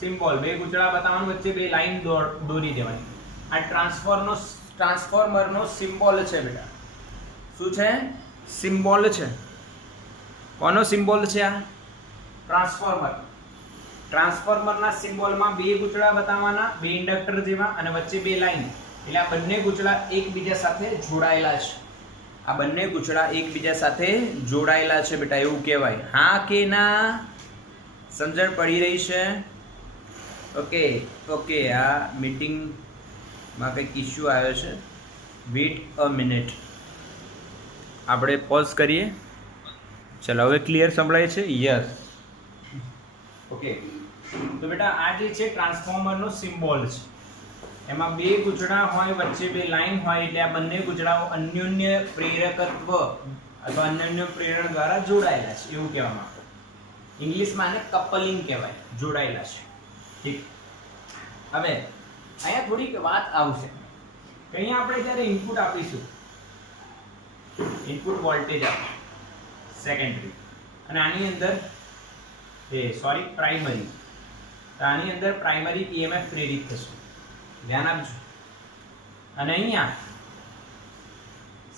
સિમ્બોલ. બે ગુચડા બતાવવાનું, વચ્ચે બે લાઈન દોરી દેવાની. આ ટ્રાન્સફોર્મર નો સિમ્બોલ છે બેટા. શું છે? સિમ્બોલ છે. કોનો સિમ્બોલ છે આ? ટ્રાન્સફોર્મર. ટ્રાન્સફોર્મરના સિમ્બોલમાં બે ગુચડા બતાવવાના, બે ઇન્ડક્ટર જેવા, અને વચ્ચે બે લાઈન. એટલે આ બંને ગુચડા એકબીજા સાથે જોડાયેલા છે. આ બંને ગુચડા એકબીજા સાથે જોડાયેલા છે બેટા, એવું કહેવાય. હા કે ના? સમજણ પડી રહી છે? Okay okay. આ મીટિંગમાં કંઈક ઇશ્યુ આવ્યો છે. વેટ અ મિનિટ. આપણે પોઝ કરીએ. ચલો હવે ક્લિયર સંભળાય છે? યસ. ઓકે. તો બેટા આ જે છે ટ્રાન્સફોર્મરનો સિમ્બોલ છે. એમાં બે ગુચડા હોય, વચ્ચે બે લાઈન હોય, એટલે આ બંને ગુચડાઓ અન્યોન્ય પ્રેરકત્વ અથવા અન્યોન્ય પ્રેરણ દ્વારા જોડાયેલા છે, એવું કહેવામાં આવે. ઇંગ્લિશમાં આને કપલિંગ કહેવાય, જોડાયેલા છે. ઠીક. હવે અહીંયા થોડીક વાત આવશે કે અહીંયા આપણે જ્યારે ઇનપુટ આપીશું, ઇનપુટ વોલ્ટેજ આપે સેકન્ડરી, અને આની અંદર પ્રાઇમરી, તો આની અંદર પ્રાઇમરી ઈએમએફ પ્રેરિત થશે. ધ્યાન આપજો. અને અહીંયા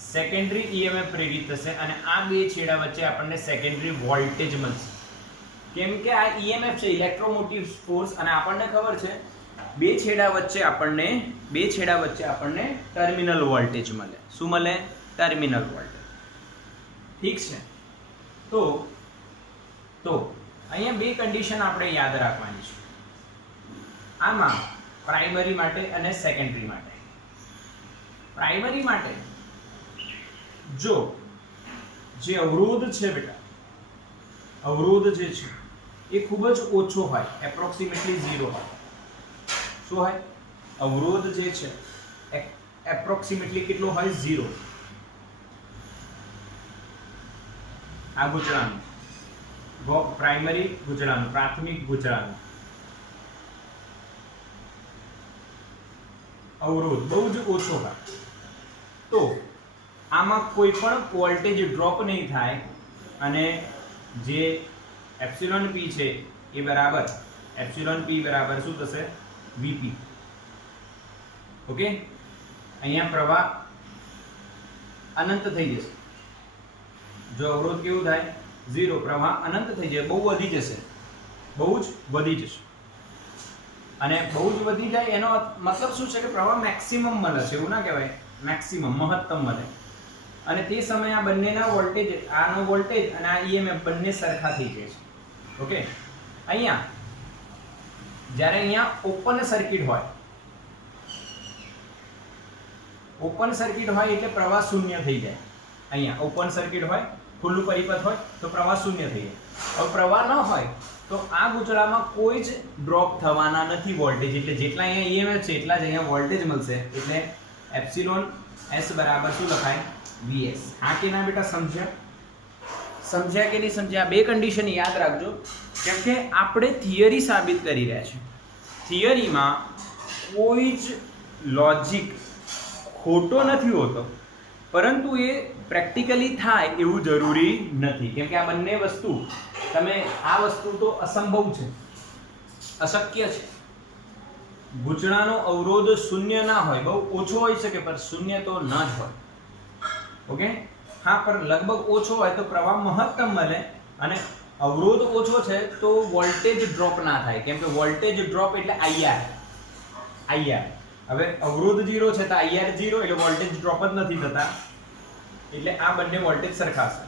સેકન્ડરી ઈએમએફ પ્રેરિત થશે, અને આ બે છેડા વચ્ચે આપણને સેકન્ડરી વોલ્ટેજ મળશે. કેમ કે આ ઈએમએફ છે, ઇલેક્ટ્રોમોટિવ ફોર્સ, અને આપણને ખબર છે બે છેડા વચ્ચે આપણને ટર્મિનલ વોલ્ટેજ મળે. શું મળે? Terminal voltage. ઠીક છે. તો અહીંયા બે કન્ડિશન આપણે યાદ રાખવાની છે આમાં, પ્રાઇમરી માટે અને સેકન્ડરી માટે. પ્રાઇમરી માટે જો જે અવરોધ છે બેટા, અવરોધ જે છે એ ખૂબ જ ઓછો હોય, એપ્રોક્સિમેટલી 0 હોય. શું હોય? અવરોધ જે છે એપ્રોક્સિમેટલી કેટલો હોય? 0. આ ગૂંચળાનું પ્રાઇમરી ગૂંચળાનું, પ્રાથમિક ગૂંચળાનું અવરોધ બહુ જ ઓછો હોય તો આમાં કોઈ પણ વોલ્ટેજ ડ્રોપ નહીં થાય અને જે એપ્સિલોન પી છે એ બરાબર, એપ્સિલોન પી બરાબર શું થશે? વીપી. ઓકે, અહીંયા પ્રવાહ અનંત થઈ જશે. જો અવરોધ કેવું થાય? 0. પ્રવાહ અનંત થઈ જાય, બહુ વધી જશે, બહુ જ વધી જશે. અને બહુ જ વધી જાય એનો મતલબ શું છે કે પ્રવાહ મેક્સિમમ મળે છે, એવું ના કહેવાય, મેક્સિમમ મહત્તમ મળે. અને તે સમયે આ બંનેના વોલ્ટેજ, આનો વોલ્ટેજ અને આ ઈએમએફ બંને સરખા થઈ જાય છે. ઓકે, અહીંયા જ્યારે અહીંયા ઓપન સર્કિટ હોય, ઓપન સર્કિટ હોય એટલે પ્રવાહ શૂન્ય થઈ જાય. અહીંયા ઓપન સર્કિટ હોય, ખુલ્લું પરિપથ હોય તો પ્રવાહ શૂન્ય થઈ જાય. હવે પ્રવાહ ન હોય તો આ ગૂંચળામાં કોઈ જ ડ્રોપ થવાના નથી વોલ્ટેજ, એટલે જેટલા અહીંયા ઈએમએફ છે એટલા જ અહીંયા વોલ્ટેજ મળશે. એટલે એપ્સિલોન એસ બરાબર શું લખાય? વીએસ. હા કે ના બેટા? સમજ્યા? સમજ્યા કે નહીં સમજ્યા? બે કન્ડિશન યાદ રાખજો, કેમ કે આપણે થિયરી સાબિત કરી રહ્યા છીએ. થિયરીમાં કોઈ જ લોજિક ખોટો નથી હોતો, પરંતુ એ પ્રેક્ટિકલી થાય એવું જરૂરી નથી. કેમ કે આ બંને વસ્તુ, તમે આ વસ્તુ તો અસંભવ છે, અશક્ય છે. ગૂંચળાનો અવરોધ શૂન્ય ના હોય, બહુ ઓછો હોઈ શકે પણ શૂન્ય તો ન જ હોય. ઓકે, હા, પણ લગભગ ઓછો હોય તો પ્રવાહ મહત્તમ મળે, અને અવરોધ ઓછો છે તો વોલ્ટેજ ડ્રોપ ના થાય, કેમ કે વોલ્ટેજ ડ્રોપ એટલે આઈઆર. હવે અવરોધ 0 છે તો આઈઆર 0 એટલે વોલ્ટેજ ડ્રોપ જ નથી થતા, એટલે આ બંને વોલ્ટેજ સરખા છે.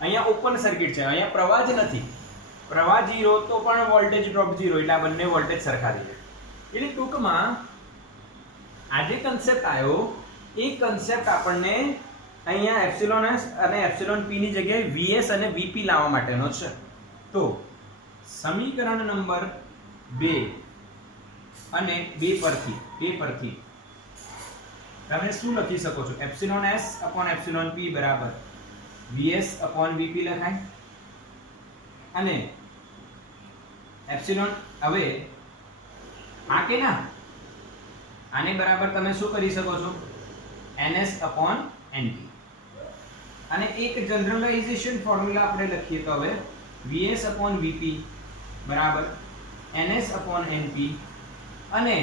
અહીંયા ઓપન સર્કિટ છે, અહીંયા પ્રવાહ જ નથી, પ્રવાહ 0 તો પણ વોલ્ટેજ ડ્રોપ 0 એટલે આ બંને વોલ્ટેજ સરખા થઈ જાય. એટલે ટૂંકમાં આ જે કન્સેપ્ટ આવ્યો એ કન્સેપ્ટ આપણને અહીંયા એપ્સિલોન એસ અને એપ્સિલોન પી ની જગ્યાએ વીએસ અને વીપી લાવવા માટેનો છે. તો સમીકરણ નંબર 2 અને 2 પરથી તમે શું લખી શકો છો? એપ્સિલોન એસ અપોન એપ્સિલોન પી બરાબર વીએસ અપોન વીપી લખાય. અને એપ્સિલોન, હવે આ કે ના, આને બરાબર તમે શું કરી શકો છો? ns upon np. અને એક જનરલાઇઝેશન ફોર્મ્યુલા આપણે લખીએ તો હવે vs અપોન vp બરાબર ns અપોન np, અને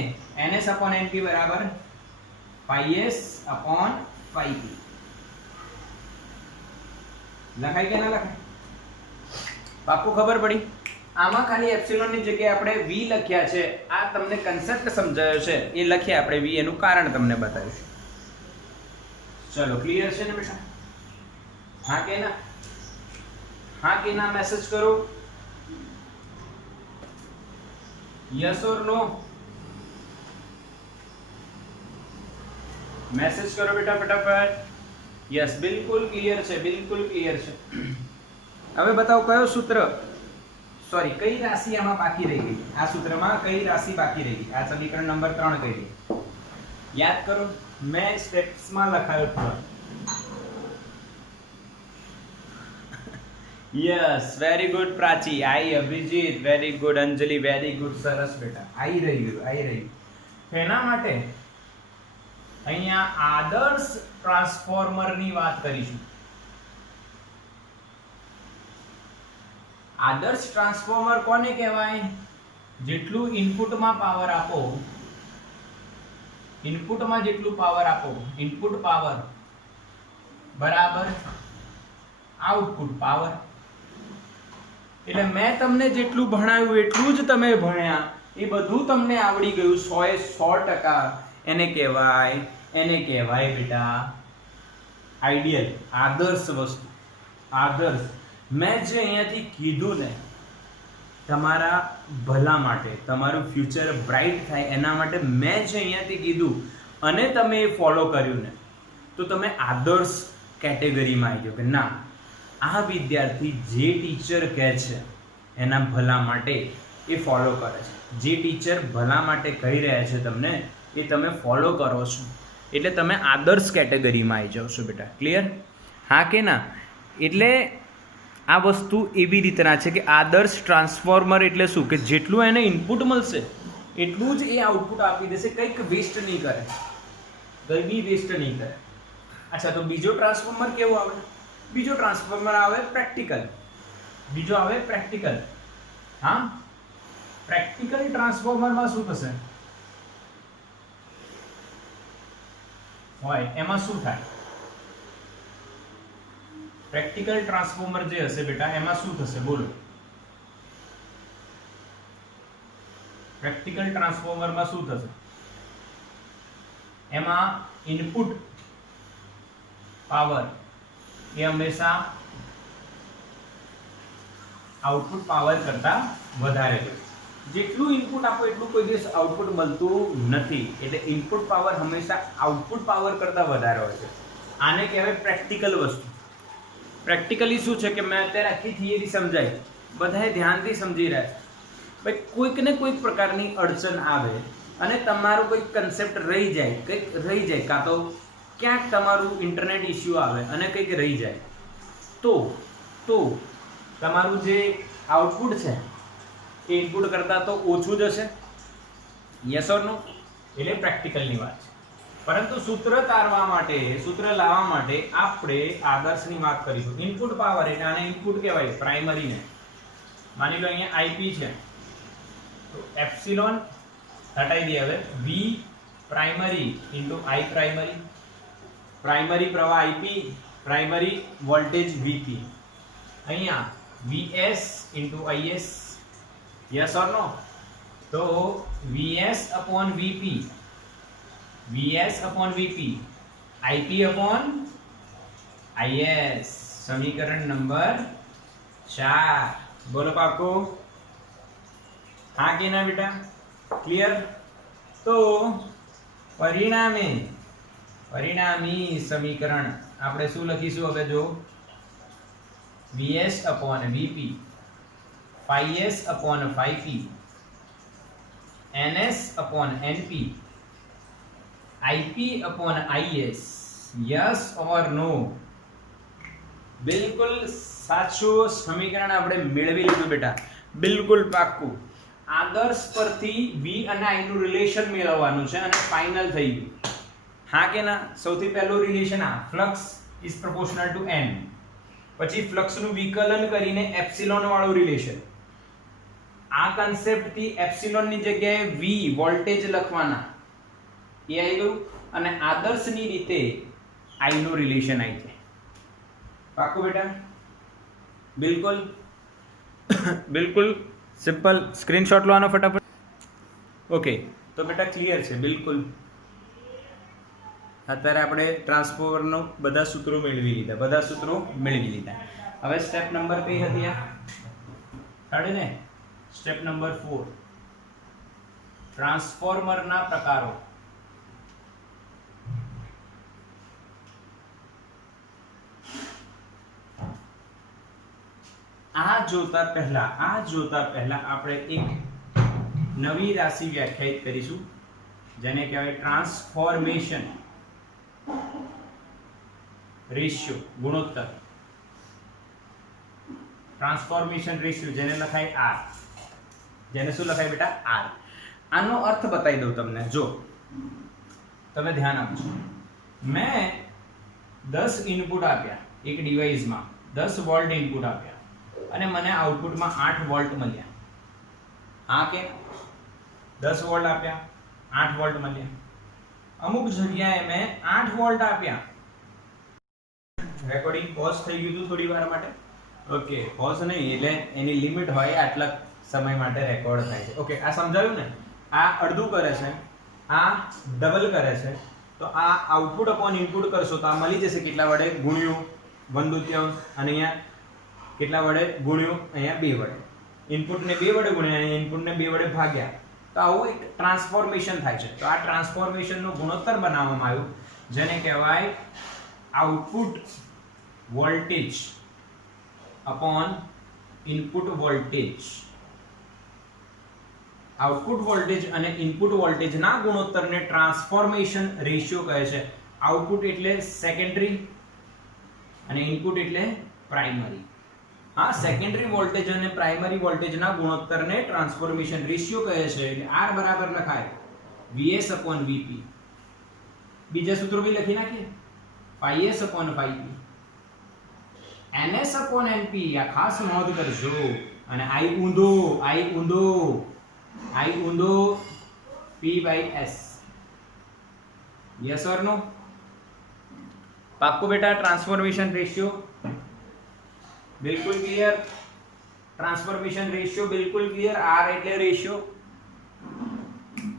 ns અપોન np બરાબર phi s upon phi p. લખાય કે ના લખાય? પાક્કું ખબર પડી? આમાં ખાલી એપ્સિલોન ની જગ્યાએ આપણે v લખ્યા છે, આ તમને કન્સેપ્ટ સમજાયો છે, એ લખ્યા આપણે v, એનું કારણ તમને બતાવીશું. ચલો, ક્લિયર છે ને બેટા? હા કે ના? હા કે ના મેસેજ કરો, યસ ઓર નો. મેસેજ કરો બેટા ફટાફટ. યસ, બિલકુલ ક્લિયર છે, બિલકુલ ક્લિયર છે. હવે બતાવો કયો સૂત્ર, સોરી કઈ રાશિ આમાં બાકી રહી ગઈ? આ સૂત્રમાં કઈ રાશિ બાકી રહી ગઈ? આ સમીકરણ નંબર 3 કઈ ગઈ? યાદ કરો, મેં સ્ટેપ્સમાં લખાયો હતો. યસ, વેરી ગુડ પ્રાચી, આઈ અભિજીત, વેરી ગુડ અંજલિ, વેરી ગુડ, સરસ બેટા, આઈ રહ્યું. એના માટે અહીંયા આદર્શ ટ્રાન્સફોર્મરની વાત કરીશું. આદર્શ ટ્રાન્સફોર્મર કોને કહેવાય? જેટલું ઇનપુટમાં પાવર આપો, ઇનપુટમાં જેટલું પાવર આપો, ઇનપુટ પાવર બરાબર આઉટપુટ પાવર. એટલે મેં તમને જેટલું ભણાવ્યું એટલું જ તમે ભણ્યા, એ બધું તમને આવડી ગયું 100%. એને કહેવાય બેટા આઈડિયલ, આદર્શ વસ્તુ. આદર્શ મેં જે અહીંયાથી કીધું ને તમારા ભલા માટે, તમારું ફ્યુચર બ્રાઇટ થાય એના માટે મેં જે અહીંયાથી કીધું અને તમે એ ફોલો કર્યું ને, તો તમે આદર્શ કેટેગરીમાં આવી ગયો કે ના, આ વિદ્યાર્થી જે ટીચર કહે છે એના ભલા માટે એ ફોલો કરે છે, જે ટીચર ભલા માટે કહી રહ્યા છે તમને એ તમે ફોલો કરો છો, એટલે તમે આદર્શ કેટેગરીમાં આવી જાઓ છો બેટા. ક્લિયર? હા કે ના? એટલે આ વસ્તુ એવી રીતના છે કે આદર્શ ટ્રાન્સફોર્મર એટલે શું, કે જેટલું એને ઇનપુટ મળશે એટલું જ એ આઉટપુટ આપી દેશે, કંઈક વેસ્ટ નહીં કરે, કંઈ બી વેસ્ટ નહીં કરે. અચ્છા, તો બીજો ટ્રાન્સફોર્મર કેવો આવે? બીજો ટ્રાન્સફોર્મર આવે પ્રેક્ટિકલ. બીજો આવે પ્રેક્ટિકલ. હા, પ્રેક્ટિકલ ટ્રાન્સફોર્મરમાં શું થશે હોય, એમાં શું થાય? પ્રેક્ટિકલ ટ્રાન્સફોર્મર જે હશે બેટા, એમાં શું થશે બોલો? પ્રેક્ટિકલ ટ્રાન્સફોર્મરમાં શું થશે? એમાં ઇનપુટ પાવર એ હંમેશા આઉટપુટ પાવર કરતા વધારે હોય. જેટલું ઇનપુટ આપો એટલું કોઈ દિવસ આઉટપુટ મળતું નથી, એટલે ઇનપુટ પાવર હંમેશા આઉટપુટ પાવર કરતા વધારે હોય છે. આને કહેવાય પ્રેક્ટિકલ વસ્તુ. પ્રેક્ટિકલી શું છે કે મેં અત્યારે આખી થિયરી સમજાઈ, બધાએ ધ્યાનથી સમજી રહ્યા છે. ભાઈ કોઈક ને કોઈક પ્રકારની અડચણ આવે અને તમારું કોઈક કન્સેપ્ટ રહી જાય, કંઈક રહી જાય, કાં તો ક્યાંક તમારું ઇન્ટરનેટ ઇસ્યુ આવે અને કંઈક રહી જાય, તો તમારું જે આઉટપુટ છે એ ઇનપુટ કરતાં તો ઓછું જ હશે. યસ ઓર નો? એટલે પ્રેક્ટિકલની વાત છે. પરંતુ સૂત્ર તારવા માટે, સૂત્ર લાવવા માટે આપણે આદર્શની વાત કરીશું. ઇનપુટ પાવર એટલે આને ઇનપુટ કહેવાય, પ્રાઇમરીને. માની લો અહીંયા આઈપી છે, તો એપ્સિલોન હટાવી દઈએ હવે, V primary into I primary, primary પ્રવાહ આઈપી, પ્રાઇમરી વોલ્ટેજ વીપી, અહીંયા VS into IS. Yes or no? તો VS upon VP, VS upon VP, IP upon IS. સમીકરણ નંબર 4. બોલો પાકો? હા કે ના બેટા? ક્લિયર? તો પરિણામી સમીકરણ આપણે શું લખીશું હવે? જો VS upon VP, phi S upon phi P, NS upon NP, IP upon IS. yes or no? બિલકુલ સાચું સમીકરણ આપણે મેળવી લીધું બેટા, બિલકુલ પાક્કું. આદર્શ પરથી V અને I નું રિલેશન મેળવવાનું છે અને ફાઇનલ થઈ ગયું. હા કે ના? સૌથી પહેલું રિલેશન આ, flux is proportional two n. પછી ફ્લક્સ નું વિકલન કરીને એપ્સિલોન વાળું રિલેશન. આ કન્સેપ્ટ થી એપ્સિલોન ની જગ્યાએ V વોલ્ટેજ લખવાના, એ આવી ગયું. અને આદર્શની રીતે I નું રિલેશન આવી જાય. પાક્કું બેટા? બિલકુલ બિલકુલ સિમ્પલ. સ્ક્રીનશોટ લો આનો ફટાફટ. ઓકે, તો બેટા ક્લિયર છે બિલકુલ. અત્યારે આપણે ટ્રાન્સફોર્મરનો બધા સૂત્રો મેળવી લીધા. હવે સ્ટેપ નંબર કઈ હતી આ? થર્ડ ને? સ્ટેપ નંબર 4, ટ્રાન્સફોર્મરના પ્રકારો. આ જોતા પહેલા આપણે એક નવી રાશિ વ્યાખ્યાયિત કરીશું, જેને કહેવાય ટ્રાન્સફોર્મેશન રેશિયો, ગુણોત્તર. ટ્રાન્સફોર્મેશન રેશિયો જેને લખાય R. જેને શું લખાય બેટા? R. આનો અર્થ બતાવી દઉં તમને. જો તમે ધ્યાન આપજો, મેં 10 ઇનપુટ આપ્યા એક ડિવાઇસમાં, 10 વોલ્ટ ઇનપુટ આપ્યા અને મને આઉટપુટમાં 8 વોલ્ટ મળ્યા. હા કે? 10 વોલ્ટ આપ્યા, 8 વોલ્ટ મળ્યા. અમુક જગ્યાએ મેં 8 વોલ્ટ આપ્યા. રેકોર્ડિંગ પોઝ થઈ ગયું હતું થોડી વાર માટે. ઓકે, પોઝ નહીં, એટલે એની લિમિટ હોય, આટલા સમય માટે રેકોર્ડ થાય છે. ઓકે, આ સમજાયું ને? આ અડધું કરે છે, આ ડબલ કરે છે. તો આ આઉટપુટ અપોન ઇનપુટ કરશો તો આ મળી જશે કેટલા વડે? ગુણ્યું 1/2, અને અહીંયા કેટલા વડે? ગુણ્યું અહીંયા 2 વડે. ઇનપુટને 2 વડે ગુણ્યા અને ઇનપુટને 2 વડે ભાગ્યા, તો આવું એક ટ્રાન્સફોર્મેશન થાય છે. તો આ ટ્રાન્સફોર્મેશનનો ગુણોત્તર બનાવવામાં આવ્યું, જેને કહેવાય output voltage upon input voltage. Output voltage અને ઇનપુટ વોલ્ટેજના ગુણોત્તરને ટ્રાન્સફોર્મેશન રેશિયો કહે છે. આઉટપુટ એટલે સેકન્ડરી અને ઇનપુટ એટલે પ્રાઇમરી. હા, સેકન્ડરી વોલ્ટેજ અને પ્રાઇમરી વોલ્ટેજના ગુણોત્તરને ટ્રાન્સફોર્મેશન રેશિયો કહે છે. એટલે R બરાબર લખાય Vs upon Vp. બીજા સૂત્રો બી લખી નાખીએ, Phs upon Php, Ns upon Np. આ ખાસ નોંધ કરજો. અને I ઊંધો P by S. Yes or no? પાક્કું બેટા? ટ્રાન્સફોર્મેશન રેશિયો બિલકુલ ક્લિયર. ટ્રાન્સફોર્મેશન રેશિયો બિલકુલ ક્લિયર. R એટલે રેશિયો.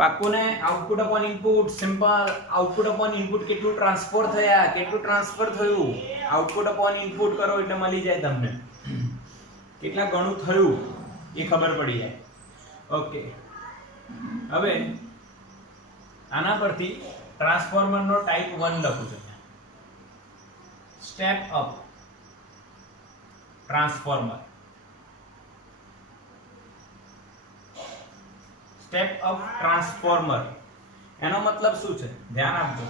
પાક્કું ને? Output upon input simple. Output upon input કેટલું ટ્રાન્સફર થયા, કેટલું ટ્રાન્સફર થયું, આઉટપુટ અપોન ઇનપુટ કરો એટલે મળી જાય તમને કેટલા ગણું થયું એ ખબર પડી જાય. ઓકે, હવે આના પરથી ટ્રાન્સફોર્મરનો ટાઈપ 1 લખું છું. Step up transformer. Step up transformer એનો મતલબ શું છે? ધ્યાન આપજો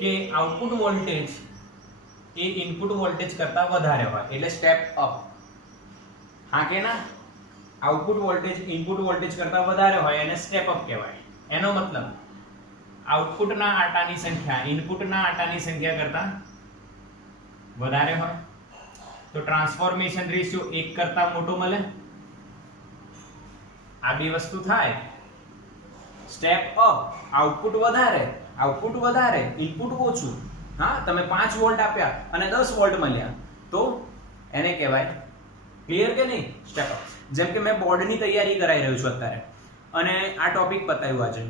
કે આઉટપુટ વોલ્ટેજ એ ઇનપુટ વોલ્ટેજ કરતા વધારે હોય એટલે સ્ટેપ અપ. હા કે ના? આઉટપુટ વોલ્ટેજ ઇનપુટ વોલ્ટેજ કરતા વધારે હોય એને સ્ટેપ અપ કહેવાય. એનો મતલબ આઉટપુટના આટાની સંખ્યા ઇનપુટના આટાની સંખ્યા કરતા વધારે હોય તો ટ્રાન્સફોર્મેશન રેશિયો 1 કરતા મોટો મળે. આ બે વસ્તુ થાય. સ્ટેપ અપ, આઉટપુટ વધારે ઇનપુટ ઓછું. હા, તમે 5 વોલ્ટ આપ્યા અને 10 વોલ્ટ મળ્યા તો એને કહેવાય. ક્લિયર કે નહીં? Step up. જેમ કે મેં બોર્ડની તૈયારી કરાવી રહ્યો છું અત્યારે અને આ ટોપિક પતાવ્યું આજે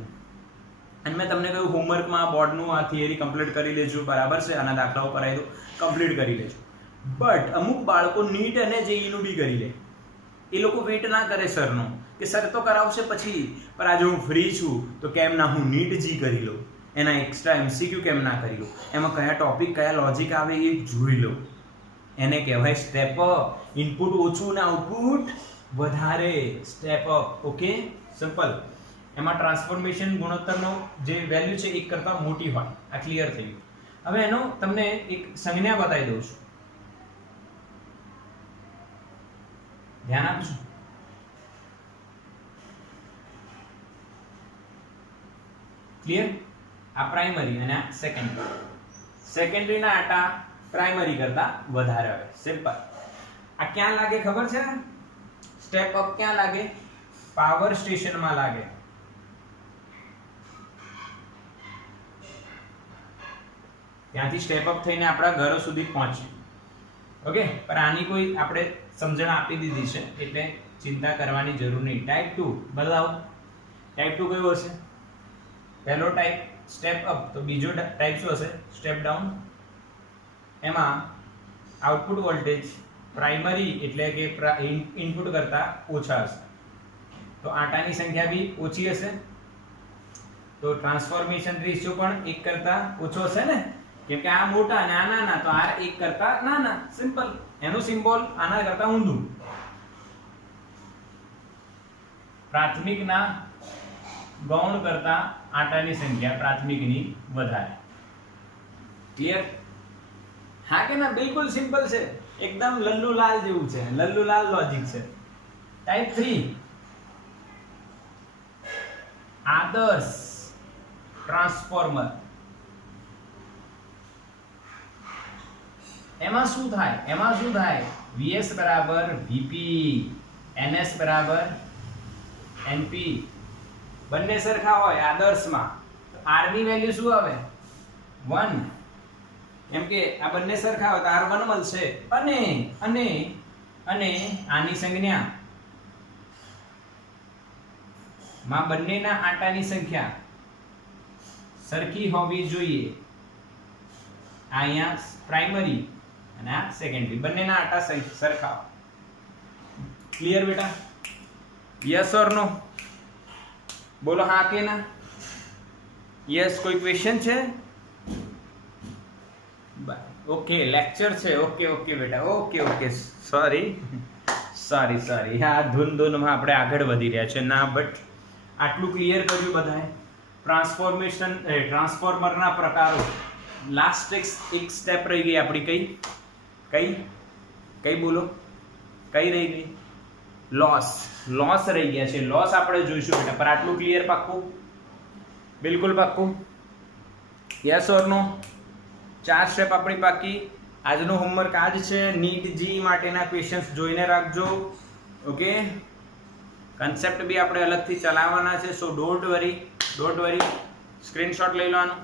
અને મેં તમને કહ્યું હોમવર્કમાં બોર્ડનું આ થિયરી કમ્પ્લીટ કરી લેજો, બરાબર છે, આના દાખલાઓ કરાવી દો, કમ્પ્લીટ કરી લેજો. બટ અમુક બાળકો નીટ અને જેઈનું બી કરી લે. એ લોકો વેઇટ ના કરે સરનો કે સર તો કરાવશે પછી, પણ આજે હું ફ્રી છું તો કેમ ના હું નીટ જી કરી લઉં, એના એક્સ્ટ્રા એમસીક્યુ કેમ ના કરી લઉં, એમાં કયા ટોપિક કયા લોજિક આવે એ જોઈ લઉં. એને કહેવાય સ્ટેપ અપ. ઇનપુટ ઓછું ને આઉટપુટ વધારે. Step up. Okay, simple. એમાં ટ્રાન્સફોર્મેશન ગુણોત્તરનો જે વેલ્યુ છે 1 કરતા મોટી હોય. આ ક્લિયર થઈ ગયું. હવે એનો તમને એક સંજ્ઞા બતાવી દઉં છું, ધ્યાન આપજો. ક્લિયર? આ પ્રાઇમરી અને આ સેકન્ડરી. સેકન્ડરીના આટા પ્રાઇમરી કરતા વધારે હોય. સિમ્પલ. આ ક્યાં લાગે ખબર છે? સ્ટેપ અપ ક્યાં લાગે? પાવર સ્ટેશનમાં લાગે. ત્યાંથી સ્ટેપ અપ થઈને આપણા ઘરો સુધી પહોંચે. ઓકે, પણ આની કોઈ આપણે સમજણ આપી દીધી છે એટલે ચિંતા કરવાની જરૂર નહીં. ટાઈપ 2 બદલાવો. ટાઈપ 2 કયો હશે? પહેલો ટાઈપ સ્ટેપ અપ, તો બીજો ટાઈપ શું હશે? Step down. એમાં આઉટપુટ વોલ્ટેજ પ્રાઇમરી એટલે કે ઇનપુટ કરતા ઓછા હશે તો આટાની સંખ્યા બી ઓછી હશે તો ટ્રાન્સફોર્મેશન રેશિયો પણ 1 કરતા ઓછો હશે ને, કેમ કે આ મોટા અને આ નાના, તો આ 1 કરતા નાના. સિમ્પલ. એનું સિમ્બોલ આના કરતા ઊંધું. પ્રાથમિકના ગૌણ કરતા આટાની સંખ્યા પ્રાથમિકની વધારે. ક્લિયર? હા કે ના? બિલકુલ સિમ્પલ છે, એકદમ લલ્લુલાલ જેવું છે, લલ્લુલાલ લોજિક છે. ટાઈપ 3 આદર્શ ટ્રાન્સફોર્મર. એમાં શું થાય? Vs બરાબર Vp, Ns બરાબર Np. બંને સરખા હોય આદર્શમાં. R ની વેલ્યુ શું આવે? 1. એમ કે આ બંને સરખા હોય તો R1 મળશે. અને આની સંજ્ઞા માં બંનેના આટાની સંખ્યા સરખી હોવી જોઈએ. આ અહીંયા પ્રાઇમરી અને આ સેકન્ડરી, બંનેના આટા સરખા. ક્લિયર બેટા? યસ ઓર નો? બોલો હા કે ના. યસ, કોઈ ક્વેશ્ચન છે? ઓકે, લેક્ચર છે. ઓકે ઓકે બેટા, ઓકે સોરી. હા, ધૂનમાં આપણે આગળ વધી રહ્યા છે ના, બટ આટલું ક્લિયર કર્યું બધાએ. ટ્રાન્સફોર્મરના પ્રકારો. લાસ્ટ એક સ્ટેપ રહી ગઈ આપણી. કઈ બોલો? કઈ રહી ગઈ? લોસ રહી ગયા છે. લોસ આપણે જોઈશું બેટા, પર આટલું ક્લિયર? પાક્કું? બિલકુલ પાક્કું? Yes or no? 4 સ્ટેપ આપણી બાકી. આજનું હોમવર્ક આ જ છે. નીટ જી માટેના ક્વેશ્ચન્સ જોઈને રાખજો. ઓકે, કન્સેપ્ટ બી આપણે અલગથી ચલાવવાના છે, સો ડોન્ટ વરી. સ્ક્રીનશોટ લઈ લો આનું.